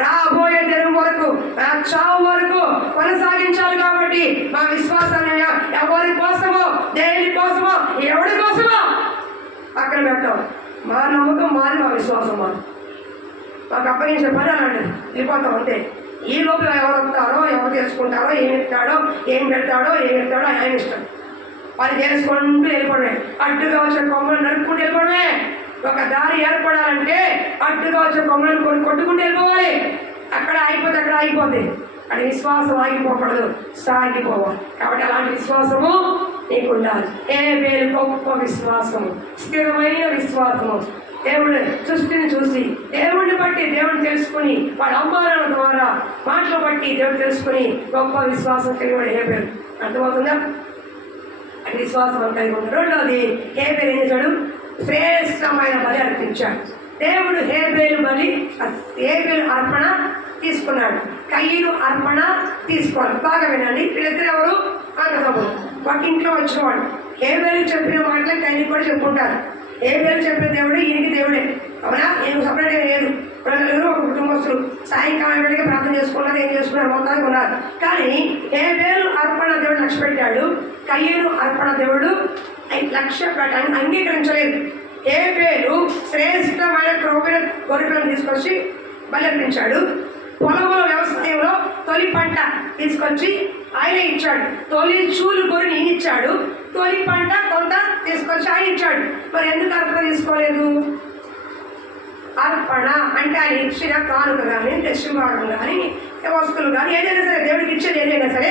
రాబోయే దినం వరకు, చావు వరకు కొనసాగించాలి. కాబట్టి మా విశ్వాసాన్ని ఎవరి కోసమో, దేని కోసమో, ఎవరి కోసమో అక్కడ పెట్టాం. మా నమ్మకం మాది, మా విశ్వాసం మాది. మాకు అప్పగించిన పని అలాంటిది, వెళ్ళిపోతాం అంతే. ఈ లోపల ఎవరు వస్తారో, ఎవరు తెలుసుకుంటారో, ఏమి ఇస్తాడో, ఏం పెడతాడో ఆయన ఇష్టం. పని చేసుకుంటూ వెళ్ళిపోవడమే. అడ్డుగా వచ్చిన కొమ్మలు నరుక్కుంటూ వెళ్ళిపోవడమే. ఒక దారి ఏర్పడాలంటే అడ్డుగా వచ్చిన కొమ్మలను కొట్టుకుంటూ వెళ్ళిపోవాలి. అక్కడ అయిపోతే అక్కడ అయిపోతుంది. అక్కడ విశ్వాసం ఆగిపోకూడదు, సాగిపోవాలి. కాబట్టి అలాంటి విశ్వాసము నీకు ఉండాలి. ఏ పేరు గొప్ప విశ్వాసము, స్థిరమైన విశ్వాసము. దేవుడు సృష్టిని చూసి, దేవుడిని బట్టి దేవుడిని తెలుసుకుని, వాడి అమ్మానాల ద్వారా మాటలు బట్టి దేవుడు తెలుసుకుని గొప్ప విశ్వాసం కలిగిన ఏ పేరు. అర్థమవుతుందా? విశ్వాసం కలిగి ఉంటాడు. రెండవది ఏ పేరు ఏం చేశాడు? శ్రేష్టమైన బలి అర్పించాడు. దేవుడు హేబేలు అర్పణ తీసుకున్నాడు, కయ్యను అర్పణ తీసుకోవాలి. బాగా వినండి, వీళ్ళిద్దరు ఎవరు? అన్నదమ్ములు, ఒక ఇంట్లో వచ్చినవాడు. హేబేలు చెప్పిన మాటలే కయ్యని కూడా చెప్పుకుంటారు. హేబేలు చెప్పిన దేవుడే ఈయనకి దేవుడే, అవునా? నేను సపరేట్గా లేదు. నలుగురు ఒక కుటుంబస్తులు సాయంకాలం వేడిగా ప్రార్థన చేసుకున్నారు, ఏం చేసుకున్నారు, మొత్తానికి ఉన్నారు. కానీ హేబేలు అర్పణ దేవుడు లక్ష్య పెట్టాడు, కయ్యను అర్పణ దేవుడు లక్ష్య పెట్టాలని అంగీకరించలేదు. హేబేలు శ్రేష్టమైన క్రొవ్విన గొర్రెలను తీసుకొచ్చి బలర్పించాడు. పొలంలో వ్యవసాయంలో తొలి పంట తీసుకొచ్చి ఆయన ఇచ్చాడు. తొలి చూలు గొర్రెని ఈయన ఇచ్చాడు, తొలి పంట కొంత తీసుకొచ్చి ఆయన ఇచ్చాడు. మరి ఎందుకు అర్పణ తీసుకోలేదు? అర్పణ అంటే ఆయన ఇచ్చిన కానుక కానీ, దశమభాగం కానీ, వస్తువులు కానీ ఏదైనా సరే, దేవుడికి ఇచ్చేది ఏదైనా సరే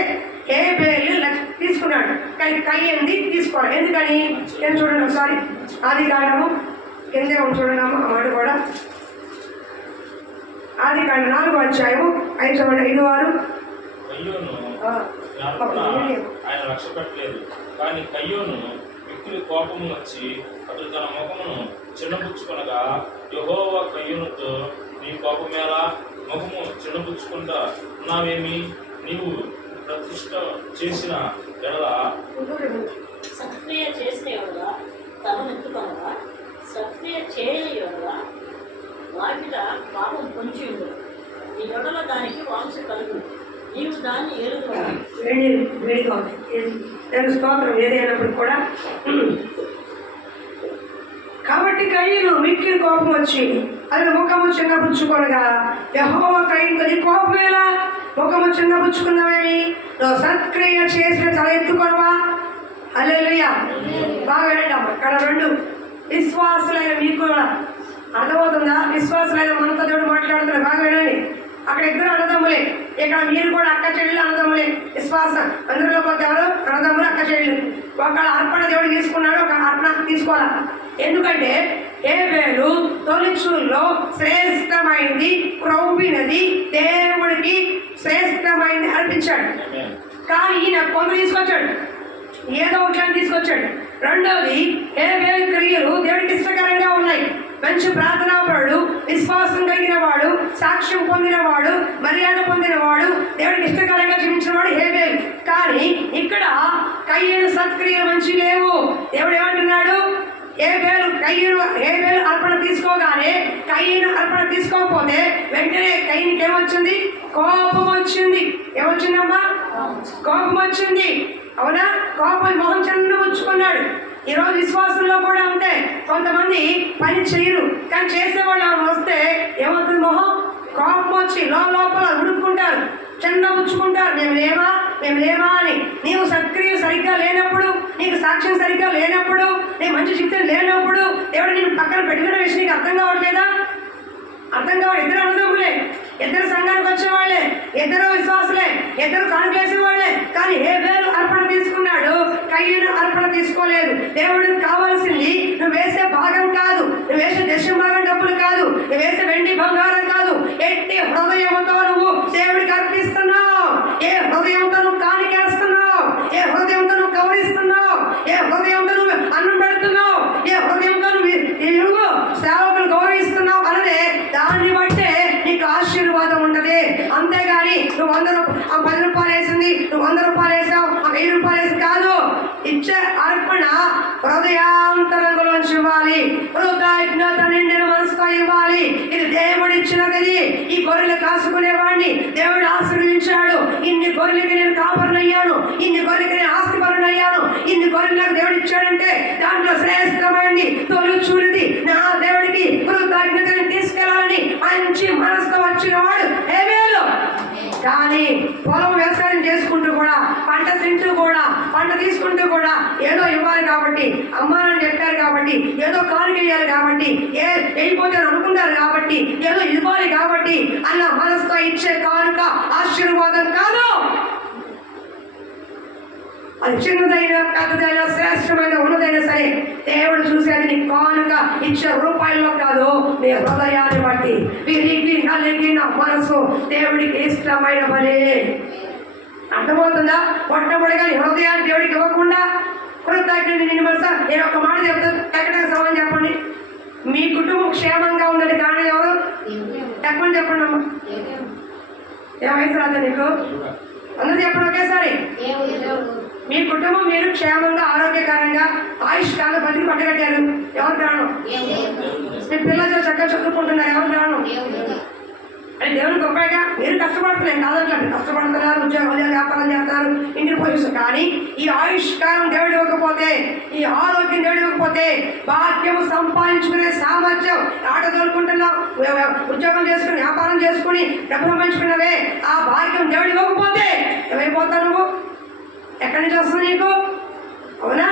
హేబేలు తీసుకున్నాడు. కానీ కయ్యంది తీసుకోవాలి. ఎందుకని? నేను చూడండి ఒకసారి ఆదికాండము కిందే చూడండి అమ్మ, ఆ మాట కూడా. ఆదికాండ 4వ అధ్యాయము 5:5-6. ఆయన లక్ష్య పెట్టలేదు. కానీ కయ్యోను మిక్కిలి కోపము వచ్చి అతడు తన ముఖమును చిన్నపుచ్చుకొనగా, యెహోవా కయ్యోనుతో, నీ కోపమేలా? ముఖము చిన్నపుచ్చుకుంటా ఉన్నావేమి? నీవు ప్రతిష్ట చేసిన ఎడల సత్క్రియ చేసిన ఎడల తలనెత్తుకొనగా, సత్క్రియ చేయని ఎడల వాకిట పాపం పొంచి ఉండు. నీ ఎడల దానికి వాంస కలుగు, నీవు దాన్ని ఏరుకోవాలి. వేడిగా ఉంది. దాని స్తోత్రం ఏదైనప్పుడు కూడా. కాబట్టి కయ్యను మిక్కిలి కోపం వచ్చి అది ముఖము చిన్నపుచ్చుకొనగా, యెహోవా కయ్యనుతో, నీ కోపమేలా? ముఖము చిన్నపుచ్చుకున్నావేమి? నువ్వు సత్క్రియ చేసిన తల ఎత్తుకొనవా? హల్లెలూయా. బాగా వినండి. ఇక్కడ 2 విశ్వాసులైన మీకు కూడా అర్థమవుతుందా? విశ్వాసులైన మనతో దేవుడు మాట్లాడుతున్నారు. బాగా వినండి. అక్కడ ఇద్దరు అన్నదమ్ములే, ఇక్కడ మీరు కూడా అక్క చెల్లెలు అన్నదమ్ములే. విశ్వాసం అందరిలో పోతే ఎవరు? అన్నదమ్ములు, అక్క చెల్లెలు. ఒకళ్ళ అర్పణ దేవుడు తీసుకున్నాడు, ఒక అర్పణ తీసుకోవాలా. ఎందుకంటే హేబేలు తొలిచూల్లో శ్రేష్టమైంది, క్రొవ్వినది, దేవుడికి శ్రేష్టమైంది అర్పించాడు. కానీ ఈయన కొంత తీసుకొచ్చాడు, ఏదో ఒకటి తీసుకొచ్చాడు. రెండోది, హేబేలు క్రియలు దేవుడికి ఇష్టకరంగా ఉన్నాయి. మంచి ప్రార్థనాపరుడు, విశ్వాసం కలిగిన వాడు, సాక్ష్యం పొందినవాడు, మర్యాద పొందినవాడు, దేవుడికి ఇష్టకరంగా జీవించిన వాడు హేబేలు. కానీ ఇక్కడ కయ్యను సత్క్రియలు మంచి లేవు. దేవుడు ఏమంటున్నాడు? హేబేలు అర్పణ తీసుకోగానే, కయ్యను అర్పణ తీసుకోకపోతే వెంటనే కయ్యనికి ఏమొచ్చింది? కోపం వచ్చింది. ఏమొచ్చిందమ్మా? కోపం వచ్చింది, అవునా? కోపం మొహం చిన్న పుచ్చుకున్నాడు. ఈరోజు విశ్వాసంలో కూడా అంతే. కొంతమంది పని చేయరు, కానీ చేసేవాళ్ళు ఎవరు వస్తే ఏమవుతుంది? మొహం కోపం వచ్చి లోపల ఉడుక్కుంటారు, చిన్న పుచ్చుకుంటారు. మేము లేమా అని. నీవు సక్రియ సరిగ్గా లేనప్పుడు, నీకు సాక్ష్యం సరిగ్గా లేనప్పుడు, నీకు మంచి చిత్తం లేనప్పుడు దేవుడు నేను పక్కన పెట్టుకున్న విషయం నీకు అర్థం కావట్లేదా? అర్థం కావాలి. ఇద్దరు అన్నదమ్ములే, ఇద్దరు సంఘానికి వచ్చేవాళ్లే, ఇద్దరు విశ్వాసులే, ఇద్దరు కానుకేసేవాళ్లే. కానీ హేబేలు అర్పణ తీసుకున్నాడు, కయ్యను అర్పణ తీసుకోలేదు. దేవుడికి కావాల్సింది నువ్వు వేసే భాగం కాదు, నువ్వు వేసే దశమభాగం డబ్బులు కాదు, నువ్వు వేసే వెండి బంగారం కాదు. ఎట్టి హృదయంతో నువ్వు దేవుడికి అర్పిస్తున్నావు, ఏ హృదయంతో నువ్వు కానికేస్తున్నావు, ఏ హృదయంతో నువ్వు కవరిస్తున్నావు, ఏ హృదయంతో నువ్వు అన్నం పెడుతున్నావు, ఏ హృదయంతో నువ్వు సేవకులు గౌరవిస్తున్నావు అన్నదే, దాన్ని బట్టే నీకు ఆశీర్వాదం ఉంటది. అంతేగాని నువ్వు 10 రూపాయలు వేసింది, నువ్వు 100 రూపాయలు వేసావు, 1000 రూపాయలు వేసి కాదు. ఇచ్చే అర్పణ హృదయాంతరంగంలోంచి ఇవ్వాలి, కృతజ్ఞత నిండిన మనసుతో ఇవ్వాలి. ఇది దేవుడు ఇచ్చినది. ఈ గొర్రెలు కాసుకునేవాడిని దేవుడు ఆశీర్వదించాడు. ఇన్ని గొర్రెలకి నేను కాపరునయ్యాను, ఇన్ని గొర్రెలకి నేను ఆస్తిపరునయ్యాను, ఇన్ని గొర్రెలకు దేవుడు ఇచ్చాడంటే దాంట్లో శ్రేష్టమైంది, తొలిచూరిది నా దేవుడికి కృతజ్ఞతని తీసుకెళ్లాలని మంచి మనసుతో వచ్చిన వాడు హేబేలు. కానీ పొలం వ్యవసాయం చేసుకుంటూ కూడా, పంట తింటూ కూడా, పంట తీసుకుంటూ కూడా ఏదో ఇవ్వాలి కాబట్టి, అమ్మానని చెప్పారు కాబట్టి, ఏదో కానుక వేయాలి కాబట్టి, వెళ్ళిపోతే అనుకుంటారు కాబట్టి, ఏదో ఇవ్వాలి కాబట్టి అన్న మనసుతో ఇచ్చే కానుక ఆశీర్వాదం కాదు. అది చిన్నదైనా, పెద్దదైనా, శ్రేష్టమైన, ఉన్నదైనా సరే దేవుడు చూసేది నీ కానుక ఇచ్చే రూపాయల్లో కాదు, నీ హృదయాన్ని బట్టి. విరిగి కలిగిన మనసు దేవుడికి ఇష్టమైన పని. అర్థమవుతుందా? మొట్టమొదటిగా నీ హృదయాన్ని దేవుడికి ఇవ్వకుండా కృతజ్ఞత నిన్ను మనసా. నేను ఒక మాట చెప్తాను, ఎక్కడ సమానం చెప్పండి. మీ కుటుంబం క్షేమంగా ఉన్నది కానీ ఎవరు చెప్పండి చెప్పండి అమ్మా. ఏ వయసు రాదా నీకు? అందరూ చెప్పండి ఒకేసారి. మీ కుటుంబం మీరు క్షేమంగా ఆరోగ్యకరంగా ఆయుష్కాలంగా బతికి పట్టగట్టారు. ఎవరు కారణం? మీ పిల్లలు చక్కగా చదువుకుంటున్నారు. ఎవరు కారణం? అంటే దేవుని గొప్పగా మీరు కష్టపడుతున్నారు కాదంటే కష్టపడుతున్నారు, ఉద్యోగాలు వ్యాపారం చేస్తున్నారు, ఇంటిని పోషిస్తారు. కానీ ఈ ఆయుష్కాలం దేవుడు ఇవ్వకపోతే, ఈ ఆరోగ్యం దేవుడు ఇవ్వకపోతే, భాగ్యం సంపాదించుకునే సామర్థ్యం ఆట తోలుకుంటున్నావు, ఉద్యోగం చేసుకుని వ్యాపారం చేసుకుని డబ్బు సంపాదించుకున్నావే, ఆ భాగ్యం దేవుడు ఇవ్వకపోతే ఏమైపోతావు నువ్వు? ఎక్కడి నుంచి వస్తుంది నీకు? అవునా?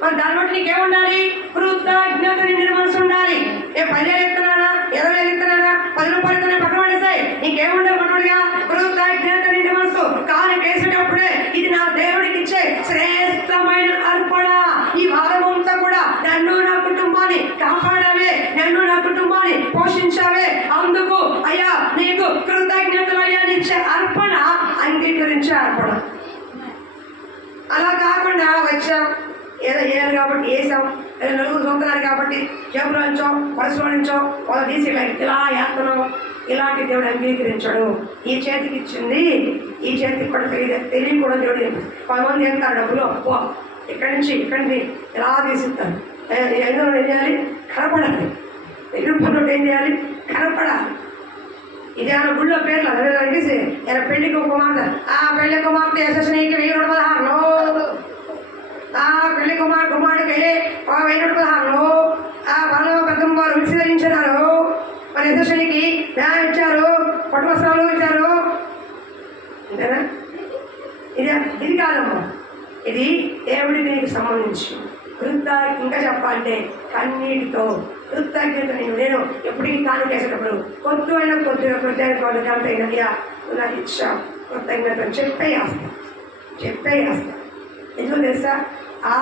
మరి దాన్ని బట్టి నీకేముండాలి? కృతజ్ఞత నిండిన మనసు ఉండాలి. నేను 10,000 ఇస్తున్నానా, 20,000 ఇస్తున్నానా, 10 రూపాయలు ఇస్తున్నా పక్కన పడేసాయి. నీకేముండాలి? పక్కనగా కృతజ్ఞత నిండి మనసు. కాలు వేసేటప్పుడే ఇది నా దేవుడికి ఇచ్చే శ్రేష్టమైన అర్పణ. ఈ వారమంతా కూడా నన్ను నా కుటుంబాన్ని కాపాడావే, నన్ను నా కుటుంబాన్ని పోషించావే, అందుకు అయ్యా నీకు కృతజ్ఞతలు అయ్యా ఇచ్చే అర్పణ, అంగీకరించే అర్పణ. అలా కాకుండా వచ్చాం ఏదో వేయాలి కాబట్టి వేసాం, ఏదో నలుగురు సొంతనాలు కాబట్టి జేబులో నుంచో పరసులో నుంచో వాళ్ళ తీసి ఇలా వేస్తున్నాం. ఇలాంటి దేవుడు అంగీకరించాడు. ఈ చేతికి ఇచ్చింది ఈ చేతికి కూడా తెలియకూడదు దేవుడు. కొంతమంది వెళ్తారు డబ్బులు అప్పో ఇక్కడి నుంచి ఇలా తీసిస్తారు. ఎందులో ఏం చేయాలి? కనపడాలి. ఎదురు ఏం చేయాలి? కనపడాలి. ఇదేమన్నా గుళ్ళో పేర్లు అదే అనిపిస్తే ఇలా పెళ్లికి కుమార్తె, ఆ పెళ్లి కుమార్తె యశస్సునికి 1016 ఆ పెళ్లి కుమారుడికి 1016 ఆ వాళ్ళ పెద్దమ్మ వారు విస్తరించారు. మరి యశస్సునికి న్యాయం ఇచ్చారు, పట్టు వస్త్రాలు ఇచ్చారు. అంతేనా? ఇది కాదమ్మా, ఇది దేవుడికి నీకు సంబంధించి ఇంకా చెప్పాలంటే కన్నీటితో కృతజ్ఞత. నేను ఎప్పటికీ కానుకేసేటప్పుడు కొద్దిగా కృతజ్ఞత నాకు ఇచ్చా కృతజ్ఞత చెప్పేస్తా. ఎందుకు తెలుసా? ఆ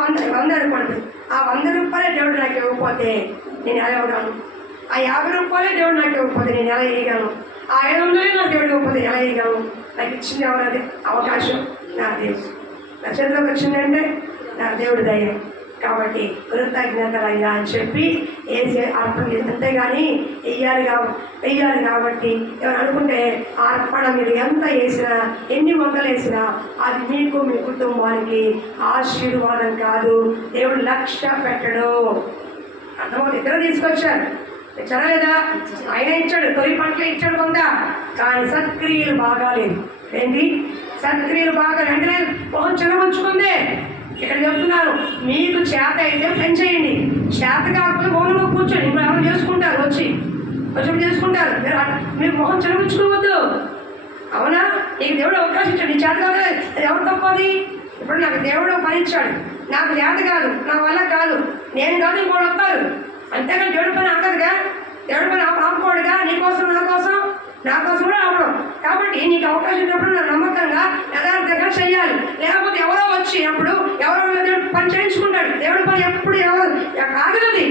100 అనుకోండి, ఆ 100 రూపాయలే దేవుడు నాకు ఇవ్వకపోతే నేను ఎలా ఇవ్వగలను? ఆ 50 రూపాయలే దేవుడు నాకు ఇవ్వకపోతే నేను ఎలా వేయగలను? ఆ 500 నాకు దేవుడు ఇవ్వకపోతే ఎలా వేయగలను? నాకు ఇచ్చింది ఎవరది? అవకాశం నా దేవుడు. నా చేతిలోకి వచ్చిందంటే నా దేవుడి దయ. కాబట్టి కృతజ్ఞతలయ్యా అని చెప్పి వేసే అర్పణ. అంతేగాని వెయ్యాలి కాబట్టి ఎవరు అనుకుంటే ఆ అర్పణ మీరు ఎంత వేసినా, ఎన్ని వందలు వేసినా అది మీకు మీ కుటుంబానికి ఆశీర్వాదం కాదు. దేవుడు లక్ష్య పెట్టడు. అర్థమవుతుంది. ఇద్దరు తీసుకొచ్చారు, ఇచ్చారా లేదా? ఆయన ఇచ్చాడు, తొలి పంటలు ఇచ్చాడు కొంత. కానీ సత్క్రియలు బాగాలేదు. ఏంటి సత్క్రియలు బాగా వెంటనే మొహం చెరవచ్చుకుందే. ఇక్కడ చెప్తున్నారు, మీకు చేత అయితే పని చేయండి, చేత కాకపోతే మౌనంగా కూర్చోండి. ఇప్పుడు ఎవరు చేసుకుంటారు, వచ్చి చేసుకుంటారు. మీరు మొహం చెరవించుకోవద్దు. అవునా? నీకు దేవుడు అవకాశం ఇచ్చాడు, నీ చేత కాదు, అది ఎవరు తప్పది? ఇప్పుడు నాకు దేవుడు పని ఇచ్చాడు, నాకు చేత కాదు, నా వల్ల కాదు, నేను కాదు ఇంకోటి వస్తారు. అంతేగాని దేవుడి పని ఆగదుగా, దేవుడి పని ఆపుకోడుగా. నీకోసం నా కోసం కూడా ఆపడం. కాబట్టి నీకు అవకాశం ఉన్నప్పుడు నా నమ్మకంగా యథార్థంగా చెయ్యాలి. లేకపోతే ఎవరో వచ్చి అప్పుడు ఎవరో దేవుడు పని చేయించుకుంటాడు. దేవుడి పని ఎప్పుడు ఎవరు ఆగలది.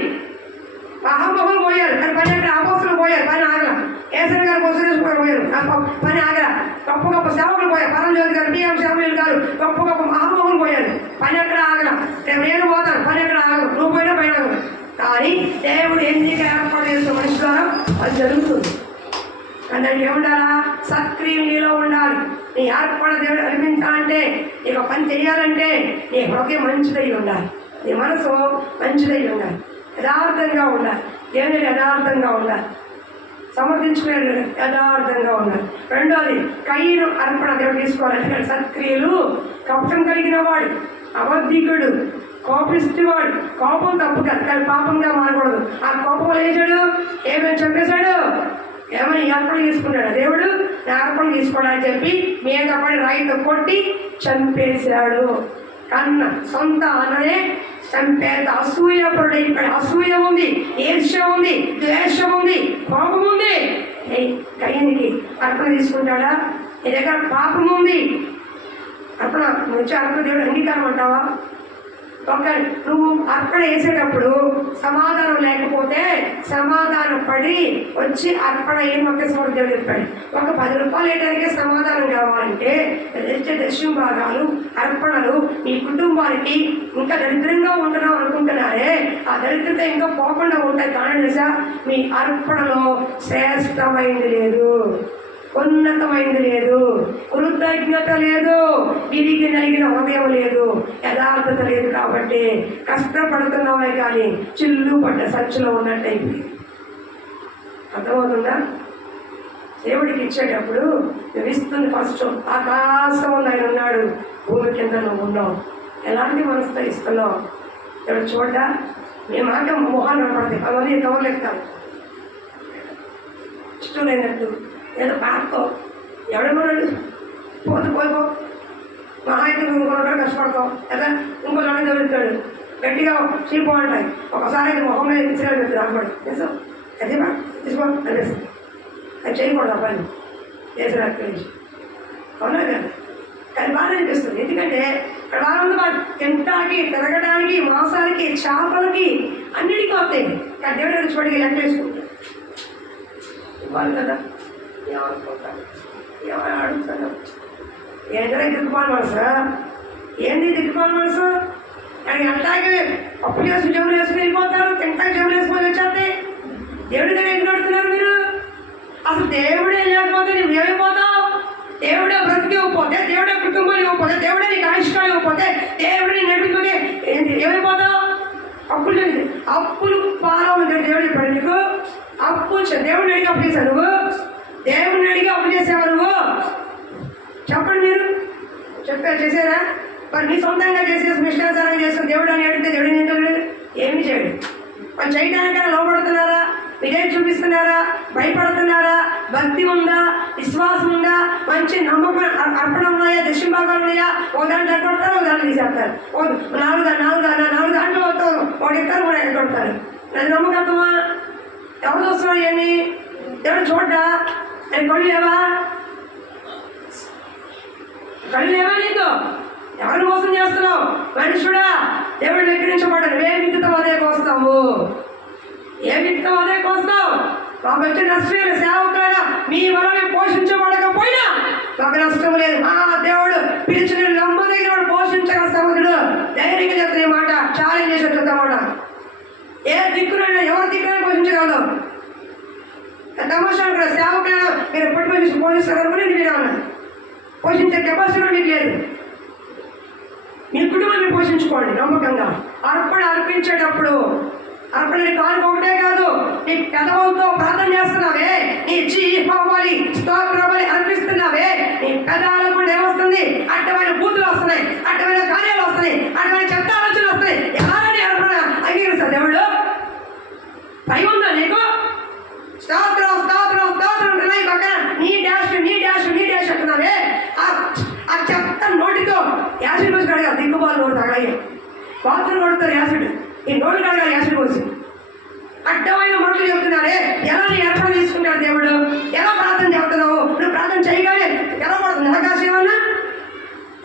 అహంభవం పోయారు కానీ పని అక్కడ ఆపోసలు పోయారు, పని ఆగల. కేసరి గారు కోసరేశ్వర గారు పోయారు, పని ఆగల. గొప్ప గొప్ప సేవకులు పోయారు, పరంజ్యోతి గారు, బిఎం శ్యామలు గారు, గొప్ప గొప్ప మహాభవం పోయారు, పని అక్కడ ఆగల. నేను పోతాను, పని అక్కడ ఆగదు, నువ్వు పోయినా పైన. కానీ దేవుడు ఎన్నిక ఏర్పాటు చేసిన మనిషి ద్వారా అది జరుగుతుంది. దానికి ఏముండాలా? సత్క్రియలు నీలో ఉండాలి. నీ ఏర్పడ దేవుడు అనిపించాలంటే, నీకు పని చేయాలంటే నీ హృదయం మంచిదై ఉండాలి, నీ మనసు మంచిదై ఉండాలి, యథార్థంగా ఉండాలి. దేవుని యథార్థంగా ఉండాలి, సమర్థించుకునే యథార్థంగా ఉండాలి. రెండోది కయ్యను అర్పణ దేవుడు తీసుకోవాలి. సత్క్రియలు కపటం కలిగిన వాడు, అబద్ధికుడు, కోపిస్తువాడు. కోపం తప్పు కాదు కానీ పాపంగా మారకూడదు. ఆ కోపం వేసాడు, ఏమేమి చెప్పేశాడు, ఏమని అర్పణ తీసుకున్నాడు దేవుడు. నా అర్పణ తీసుకోవడానికి చెప్పి మీద పడి రాయితో కొట్టి చంపేశాడు. కన్న సొంత అన్ననే చంపేత అసూయపరుడు. ఇక్కడ అసూయ ఉంది, ఈర్ష్య ఉంది, ద్వేషం ఉంది, కోపం ఉంది. కయ్యనికి అర్పణ తీసుకుంటాడా? నీ దగ్గర పాపం ఉంది, అర్పణ నుంచి అర్పణ దేవుడు అంగీకారం అంటావా? ఒక నువ్వు అర్పణ వేసేటప్పుడు సమాధానం లేకపోతే సమాధానం పడి వచ్చి అర్పణ ఏం ఒకేసారి దేవుడు చెప్పాడు. ఒక 10 రూపాయలు వేయడానికే సమాధానం కావాలంటే దశమ భాగాలు అర్పణలు మీ కుటుంబానికి ఇంకా దరిద్రంగా ఉంటున్నాం అనుకుంటున్నారే, ఆ దరిద్రత ఇంకా పోకుండా ఉంటాయి. కానీ తెలుసా, మీ అర్పణలో శ్రేష్టమైంది లేదు, ఉన్నతమైంది లేదు, కృతజ్ఞత లేదు, విరిగి నలిగిన హృదయం లేదు, యథార్థత లేదు. కాబట్టి కష్టపడుతున్నామే కానీ చిల్లు పడ్డ సంచులో ఉన్నట్టయిపోయింది. అర్థమవుతుందా? దేవుడికి ఇచ్చేటప్పుడు నువ్వు ఇస్తుంది ఫస్ట్ ఆకాశం ఆయన ఉన్నాడు, భూమి కింద నువ్వు ఉన్నావు. ఎలాంటి మనసుతో ఇస్తున్నావు? ఎవరు చూడ్డా మీ మాట మొహాలు కనపడతాయి, అవన్నీ కవర్లేస్తాను ఇష్టం లేనట్టు ఏదో బాధతో ఎవడమన్నాడు పోయిపో మహా అయితే ఇంకొకటి కష్టపడతాం కదా, ఇంకో చోట చదువుతాడు గట్టిగా చీపు అంటాయి. ఒకసారి అయితే మొహం మీద ఇచ్చినా రాకూడదు తెలుసు, అదే తీసుకో అనిపిస్తుంది. అది చేయకూడదు అబ్బాయి చేసిన నుంచి అవునా కదా. కానీ బాధ అనిపిస్తుంది, ఎందుకంటే ఇక్కడ బాగా తింటానికి తిరగడానికి మాంసాలకి చేపలకి అన్నిటికీ వస్తాయి. కానీ దేవుడు వచ్చిపడికి లెక్క వేసుకుంటాడు ఇవ్వాలి కదా. ఏమనుకుంటాను, ఏమని అడుగుతాను, ఏంటంటే దిక్కుమాల మనసు, ఏంటి దిక్కుమాల మనసు? కానీ అట్లాగే అప్పు చేసి జబ్బులు వేసుకుని వెళ్ళిపోతారు, తింటాకి జబ్బులు వేసుకొని వచ్చేస్తే దేవుడి దగ్గర ఎందుకు అడుగుతున్నారు మీరు? అసలు దేవుడే లేకపోతే నువ్వు ఏమైపోతావు? దేవుడే బ్రతికి ఇవ్వకపోతే, దేవుడే కుటుంబాలు ఇవ్వకపోతే, దేవుడే నీకు ఆయుష్కాలు ఇవ్వకపోతే, దేవుడే నడిపిపోతే ఏమైపోతావు? అప్పులు పాలవు దేవుడు చెప్పాడు నీకు. అప్పు దేవుడిని అడిగి అప్పు చేశావు నువ్వు, దేవుడిని అడిగి అప్పు చేసావా నువ్వు? చెప్పండి మీరు చేశారా? మరి నీ సొంతంగా చేసేసి నిష్ఠాచారంగా చేస్తాం దేవుడు అని అడిగితే దేవుడు ఏం చేయలేదు, ఏమీ చేయడు. మరి చేయడానికైనా లోపడుతున్నారా, విజయం చూపిస్తున్నారా, భయపడుతున్నారా, భక్తి ఉందా, విశ్వాసం ఉందా, మంచి నమ్మకం అర్పణ ఉన్నాయా, దశమ భాగాలు ఉన్నాయా? ఓ దాంట్లో ఎక్కడతారు, ఓ దాంట్లో తీసేస్తారు. నాలుగు దాంట్లో ఒకటి ఇస్తారు, కూడా ఎక్కడతారు. అది నమ్మకత్వమా? ఎవరు చూస్తున్నావు ఇవన్నీ? ఎవరు చూడ్డా? అది కళ్ళు లేవా? కళ్ళు లేవా నీకు? ఎవరిని మోసం చేస్తున్నావు? మనుషుడా, దేవుడు ఎక్కిరించబడ్డాడు. ఏ విత్తుతావు అదే కోస్తావు, ఏ విత్తుతావు అదే కోస్తావు. మాకు వచ్చే నష్టం సేవకులైనా మీ వల్ల పోషించబడకపోయినా మాకు నష్టం లేదు. మా దేవుడు పిలిచిన నమ్మదగిన వాడు పోషించగల సమర్థుడు. ధైర్యంగా చెప్తున్న మాట, ఛాలెంజ్ చేసి చెప్తామాట. ఏ దిక్కునైనా ఎవరి దిక్కునైనా పోషించగలదు. తమాషా కూడా సేవకులైనా మీరు ఎప్పటి పోషిస్తారనుకుని మీరు అన్నారు, పోషించే కెపాసిటీ మీకు లేదు. మీ కుటుంబాన్ని పోషించుకోండి నమ్మకంగా. అర్పణ అర్పించేటప్పుడు అర్పణని కానుక ఒకటే కాదు, నీ పెదవులతో ప్రార్థన చేస్తున్నావే, నీ జీవాలి స్తోత్రాలు అర్పిస్తున్నావే, నీ పెదాల కూడా ఏమొస్తుంది? అడ్డమైన బూతులు వస్తున్నాయి, అడ్డమైన కార్యాలు వస్తున్నాయి, అడ్డమైన చెత్త ఆలోచనలు వస్తున్నాయి. ఎలాంటి అర్పణ అంగీకరిస్తారు దేవుడు? భయం ఉందా నీకు? స్తోత్రం స్తోత్రం స్తోత్రం ఉన్నాయి పక్కన నీ డాష్ అంటున్నావే. ఆ చెత్త నోటితో యాసిడ్ పోసి కడగా దిక్కుబాలు నోటు తగలయ్యా, బాత్రూమ్ కొడుతారు యాసిడ్, ఈ నోటు కడగా యాసిడ్ పోసి అడ్డమైన మాటలు చెబుతున్నారే. ఎలా నీ ఏర్పాటు తీసుకుంటాడు దేవుడు? ఎలా ప్రార్థన చెబుతున్నావు? నువ్వు ప్రార్థన చేయగానే ఎలా పడుతుంది ఆకాశం? ఏమన్నా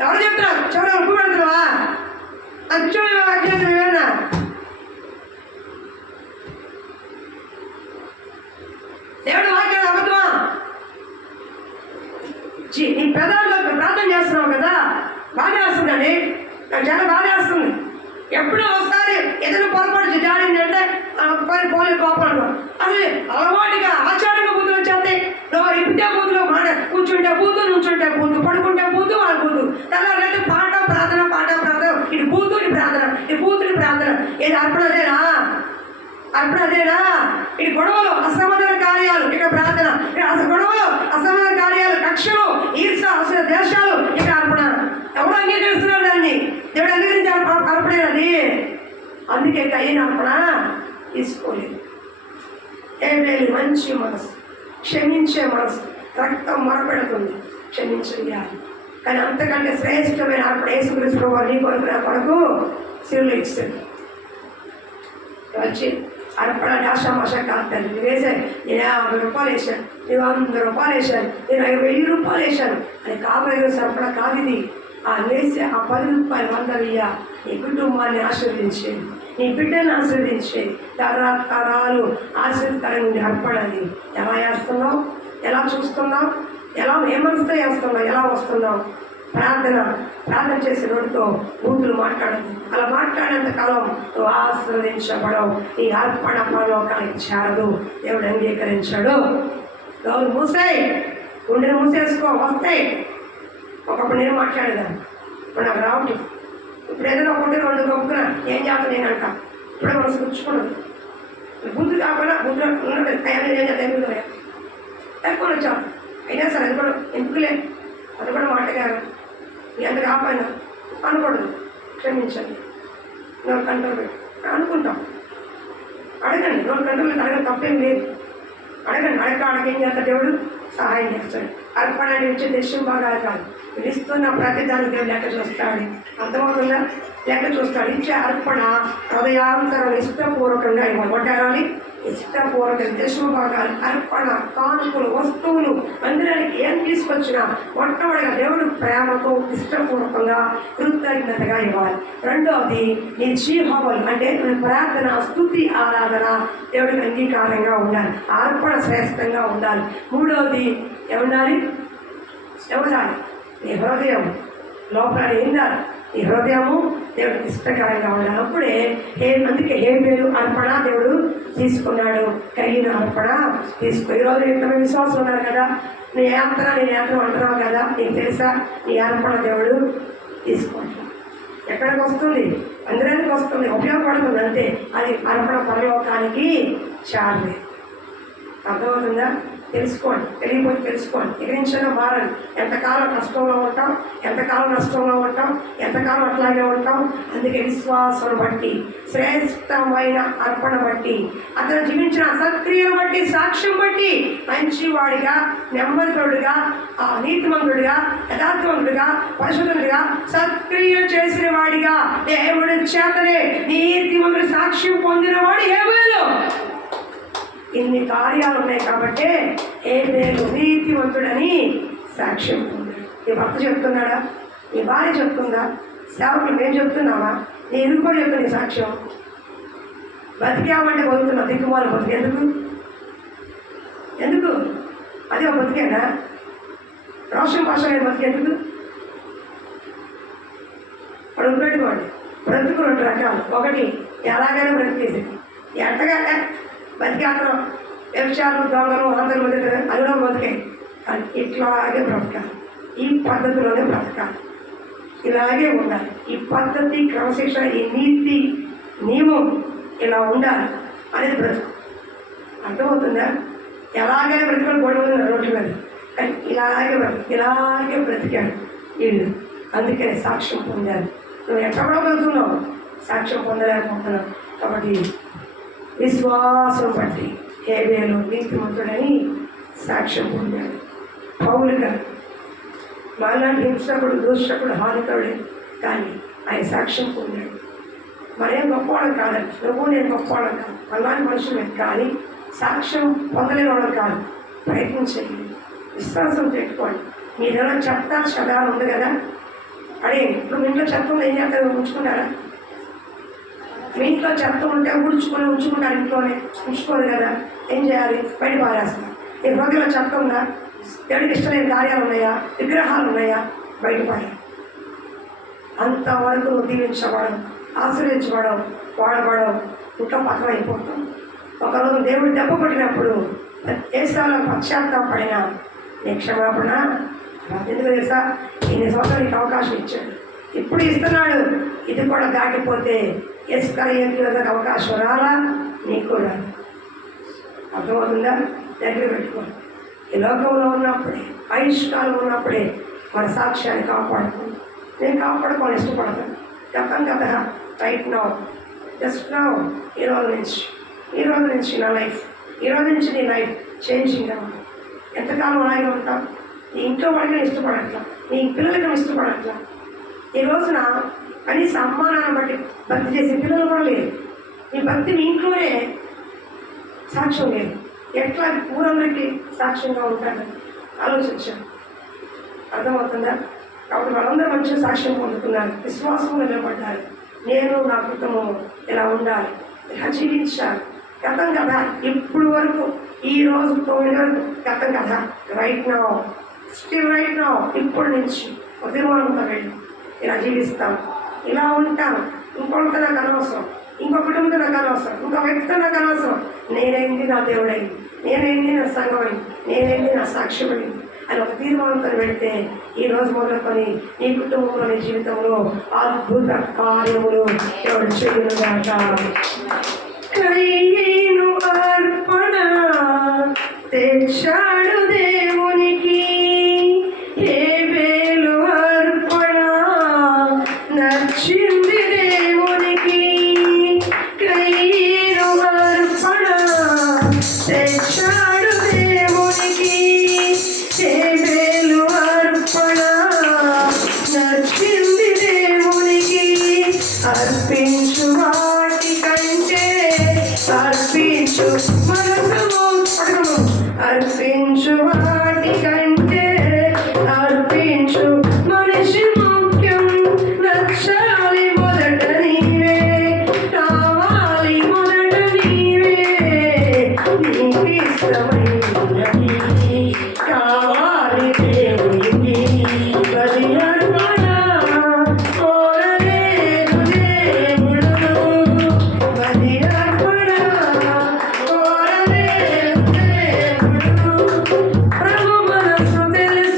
ఎవరు చెప్తున్నారు? చెవుడు ఉప్పు పెడుతున్నావా? అచ్చోడు అజ్ఞాతం ఏమన్నా? దేవుడు వాక్యాలు అబద్ధమా? నీ పెదాల్లో ప్రార్థన చేస్తున్నావు కదా, బాగా వస్తుందండి, నాకు చాలా బాగా వస్తుంది. ఎప్పుడో ఒకసారి ఏదైనా పొరపాటు జాడిందంటే పోలే కోపం అసలు అలవాటుగా ఆచారంగా బూతులు వచ్చేస్తే ఇప్పుడే బూతులు మాట, కూర్చుంటే బూతు, నుంచుంటే బూతు, పడుకుంటే బూతు, వాళ్ళ బూతు, తెల్లారైతే పాట ప్రార్థన ఇటు బూతు, ఇటు ప్రార్థన, ఇటు బూతుని ప్రార్థన. ఏది అర్పణ అదేనా? అర్పణ అదేనా? ఇటు గొడవలు అసమాధాన కార్యాలు, ఇక్కడ ప్రార్థన, గొడవలు అసమాధాన కార్యాలు, కక్షలు, ఈర్ష, అసలు దేశాలు, ఇక్కడ అర్పణ. ఎవరు అంగీకరిస్తున్నారు దాన్ని? దేవుడు అంగీకరించి అర్పణేనది. అందుకే కయ్యని అర్పణ తీసుకోలేదు. ఏమేమి మంచి మనసు, క్షమించే మనసు, రక్తం మరపెడుతుంది, క్షమించేయాలి. కానీ అంతకంటే శ్రేష్టమైన అర్పణ యేసుక్రీస్తు వారు నీ కొరకు నా కొరకు శివులు ఇచ్చాడు. వచ్చి అర్పణ ఆషామాష కాదు తల్లి. నువ్వు వేసాను, నేను 50 రూపాయలు వేసాను, నువ్వు 100 రూపాయలు వేసాను, నేను 1000 రూపాయలు వేసాను అని కాపరి అర్పణ కాదు ఇది. లేచి ఆ 10 రూపాయలు 100 వెయ్య నీ కుటుంబాన్ని ఆశీర్వదించేది, నీ బిడ్డను ఆశీర్వదించేది, తరతరాలు ఆశీర్వదకరంగా అర్పణది. ఎలా వేస్తున్నావు, ఎలా చూస్తున్నావు, ఏ మనసుతో వేస్తున్నావు, ఎలా వస్తున్నావు? ప్రార్థన చేసే నోటితో బూతులు మాట్లాడదు. అలా మాట్లాడేంత కాలం నువ్వు ఆశీర్వదించబడవు. ఈ అర్పణ పరలోకానికి చేరదు, దేవుడు అంగీకరించాడు. రోజు మూసాయి, గుండెని మూసేసుకో, వస్తాయి. ఒకప్పుడు నేను మాట్లాడేదాన్ని, ఇప్పుడు నాకు రావట్లేదు. ఇప్పుడు ఏదైనా 1 2 గొప్పగా ఏం చేస్తాను నేనంట, ఇప్పుడే మనసు గుచ్చుకున్నది. బుద్ధి కాకుండా బుద్ధి ఉన్నట్టు ఏం చేద్దాం ఎక్కువ వచ్చాను. అయినా సరే అది కూడా ఎందుకులే, అది కూడా మాటగారు ఎంత కాపాయినా అనకూడదు, క్షమించండి, నోరు కంట్రోల్ పెట్టి అనుకుంటాం. అడగండి, నోరు కంట్రోల్ అడగండి, తప్పేం లేదు. అడగండి, అడగేం చేస్తాడు దేవుడు, సహాయం చేస్తాడు. అర్పణ ఇచ్చే దేశం బాగా కాదు, ఇస్తున్న ప్రతి దానికి దేవుడు లెక్క చూస్తాడు. అర్థమవుతుందా? లెక్క చూస్తాడు. ఇచ్చే అర్పణ హృదయాంతరం ఇష్టపూర్వకంగా ఇవ్వాలి. కొట్టాలి, ఇష్టపూర్వక దేశం భాగాలు, అర్పణ, కానుకలు, వస్తువులు, మందిరానికి ఏం తీసుకొచ్చినా మొట్టమొదటిగా దేవుడు ప్రేమతో ఇష్టపూర్వకంగా కృతజ్ఞతగా ఇవ్వాలి. రెండవది నీ జీవములు అంటే ప్రార్థన, స్తుతి, ఆరాధన దేవుడికి అంగీకారంగా ఉండాలి, అర్పణ శ్రేష్టంగా ఉండాలి. మూడవది ఏముండాలి? నీ హృదయం లోపల ఏందాలి? ఈ హృదయము దేవుడికి ఇష్టకరంగా ఉండాలి. అప్పుడే అందుకే హేబేలు అర్పణ దేవుడు తీసుకున్నాడు, కయ్యను అర్పణ తీసుకో. ఈరోజు ఎంతమంది విశ్వాసం ఉన్నారు కదా, నీ యాంత్ర అంటున్నావు కదా, నీకు తెలుసా నీ అర్పణ దేవుడు తీసుకుంటాడు. ఎక్కడికి వస్తుంది? అందరికి వస్తుంది, ఉపయోగపడుతుంది. అంతే, అది అర్పణ పరలోకానికి చాలే. అర్థమవుతుందా? తెలుసుకోండి, తెలియకపోతే తెలుసుకోండి. ఎగిరించడం మారండి. ఎంతకాలం కష్టంలో ఉంటాం, ఎంతకాలం నష్టంలో ఉంటాం, ఎంతకాలం అట్లాగే ఉంటాం. అందుకే విశ్వాసం బట్టి, శ్రేష్టమైన అర్పణ బట్టి, అతను జీవించిన సత్క్రియను బట్టి, సాక్ష్యం బట్టి మంచివాడిగా, నెమ్మదిగా, నీతిమంతుడిగా, యథార్థవంతుడిగా, పరిశుద్ధుడిగా, సత్క్రియలు చేసిన వాడిగా, దేవుడి చేతనే నీతిమంతుడి సాక్ష్యం పొందినవాడు హేబేలు. ఇన్ని కార్యాలు ఉన్నాయి కాబట్టే హేబేలు నీతివంతుడని సాక్ష్యం పొందాడు. నీ భర్త చెప్తున్నాడా? నీ భార్య చెప్తుందా? సేవకులు మేము చెప్తున్నావా? నీ ఇరుగు కూడా చెప్తున్నా నీ సాక్ష్యం. బతికామంటే బతుకున్నా, దిక్కుమాల బతుకు. ఎందుకు అది ఒక బతికేనా? రోషన్ భాష లేని బతికి ఎందుకు? అడుగు పెట్టుకోండి. బ్రతుకు 2 రకాలు. ఒకటి ఎలాగైనా బ్రతికేది, ఎంతగా బతికేస్తున్నాం. వ్యభిచారులు, దొంగలు, అందరూ బతుకుతారు, అందులో బతికాయి. కానీ ఇట్లాగే బ్రతకాలి, ఈ పద్ధతిలోనే బ్రతకాలి, ఇలాగే ఉండాలి. ఈ పద్ధతి, క్రమశిక్షణ, ఈ నీతి నియమం ఇలా ఉండాలి అనేది బ్రతుకు. అర్థమవుతుందా? ఎలాగైనా బ్రతకాలి, గొడవలు రోడ్ల మీద, కానీ ఇలాగే బ్రతికాడు వీళ్ళు. అందుకని సాక్ష్యం పొందారు. నువ్వు ఎక్కడో బ్రతుకున్నావు, సాక్ష్యం పొందలేకపోతున్నావు. కాబట్టి విశ్వాసం బట్టి హేబేలు నీతిమంతుడని సాక్ష్యం పొందాడు. పౌలుగా మాలాంటి హింసకుడు, దూషకుడు, హానికరుడే, కానీ ఆయన సాక్ష్యం పొందాడు. మరేం గొప్పవాళ్ళం కాదండి, నువ్వు నేను గొప్పవాళ్ళం కాదు, అలాంటి మనుషులే, కానీ సాక్ష్యం పొందలేని వాళ్ళం కాదు. ప్రయత్నం చేయండి, విశ్వాసం పెట్టుకోండి. మీరేమో చెత్త శదాలు ఉంది కదా, అడే ఇప్పుడు మీ ఇంట్లో చెత్త ఏం చేస్తారు? ఉంచుకుంటారా? మీ ఇంట్లో చెత్త ఉంటే ఉంచుకుంటారు, ఇంట్లోనే ఉంచుకోరు కదా. ఏం చేయాలి? బయట పారేస్తారు. ఈ హృదయంలో చెత్త ఉందా? దేవుడికి ఇష్టమైన కార్యాలు ఉన్నాయా? విగ్రహాలు ఉన్నాయా? బయట పారే. అంతవరకు నువ్వు దీవించబడవు, ఆశీర్వించబడవు, వాడబడవు, ఇంకా పక్కన అయిపోతాం. ఒకరోజు దేవుడు దెబ్బ కొట్టినప్పుడు ఏసాలో పశ్చాత్తాపడినా నీ క్షమాపణ ఎందుకు తెలుసా? ఇన్ని సంవత్సరాలు నీకు అవకాశం ఇచ్చాడు, ఇప్పుడు ఇస్తున్నాడు. ఇది కూడా దాటిపోతే ఇస్కరియోతుకు అవకాశం రాలా, నీకు రాదు. అర్థమవుతుందా? దగ్గర పెట్టుకోండి. ఈ లోకంలో ఉన్నప్పుడే, ఆయుష్కాలం ఉన్నప్పుడే మన సాక్ష్యాన్ని కాపాడుకోండి. నేను కాపాడుకోవాలి ఇష్టపడతాను. గత రైట్ నౌ, జస్ట్ నౌ, ఈ రోజు నుంచి నా లైఫ్, ఈ రోజు నుంచి నీ లైఫ్ చేంజింగ్ అవ్వాలి. ఎంతకాలం అలాగే ఉంటాం? నీ ఇంట్లో వాళ్ళకి ఇష్టపడట్లా, నీ పిల్లలకి ఇష్టపడట్లా. ఈ రోజున కనీసం అమ్మానాన్ని బట్టి భక్తి చేసే పిల్లలు కూడా లేదు. నీ భక్తి మీ ఇంట్లోనే సాక్ష్యం లేదు. ఎట్లా ఊరందరికీ సాక్ష్యంగా ఉంటాడని ఆలోచించాను. అర్థమవుతుందా? కాబట్టి వాళ్ళందరూ మంచి సాక్ష్యం పొందుతున్నారు, విశ్వాసంలో నిలబడ్డారు. నేను నా కుటుంబం ఇలా ఉండాలి, ఇలా జీవించాలి. గతం కదా ఇప్పుడు వరకు ఈ రోజు 9 వరకు గతం కదా. Right now, still right now, ఇప్పటి నుంచి ఒక తీర్మానంతో వెళ్ళి ఇలా జీవిస్తాను, ఇలా ఉంటాను. ఇంకొకరితో నాకు అనవసరం, ఇంకో కుటుంబంతో నాకు అనవసరం, ఇంకో వ్యక్తితో నాకు అనవసరం. నేనేంటి నా దేవుడైంది, నేనేంటి నా సంఘమైంది, నేనేంటి నా సాక్ష్యమైంది అని ఒక తీర్మానంతో వెళితే ఈ రోజు మొదలుకొని నీ కుటుంబంలో నీ జీవితంలో అద్భుత కార్యములు ఎవరు చేయనుగాక. కయ్యేను అర్పణ తెచ్చాడు దేవునికి, హేబేలు అర్పణ నచ్చింది దేవునికి. కయ్యేను అర్పణ తెచ్చాడు దేవునికి, హేబేలు అర్పణ నచ్చింది దేవునికి. అర్పించు వాటి కంటే అర్పించు మనసుము, అర్పించు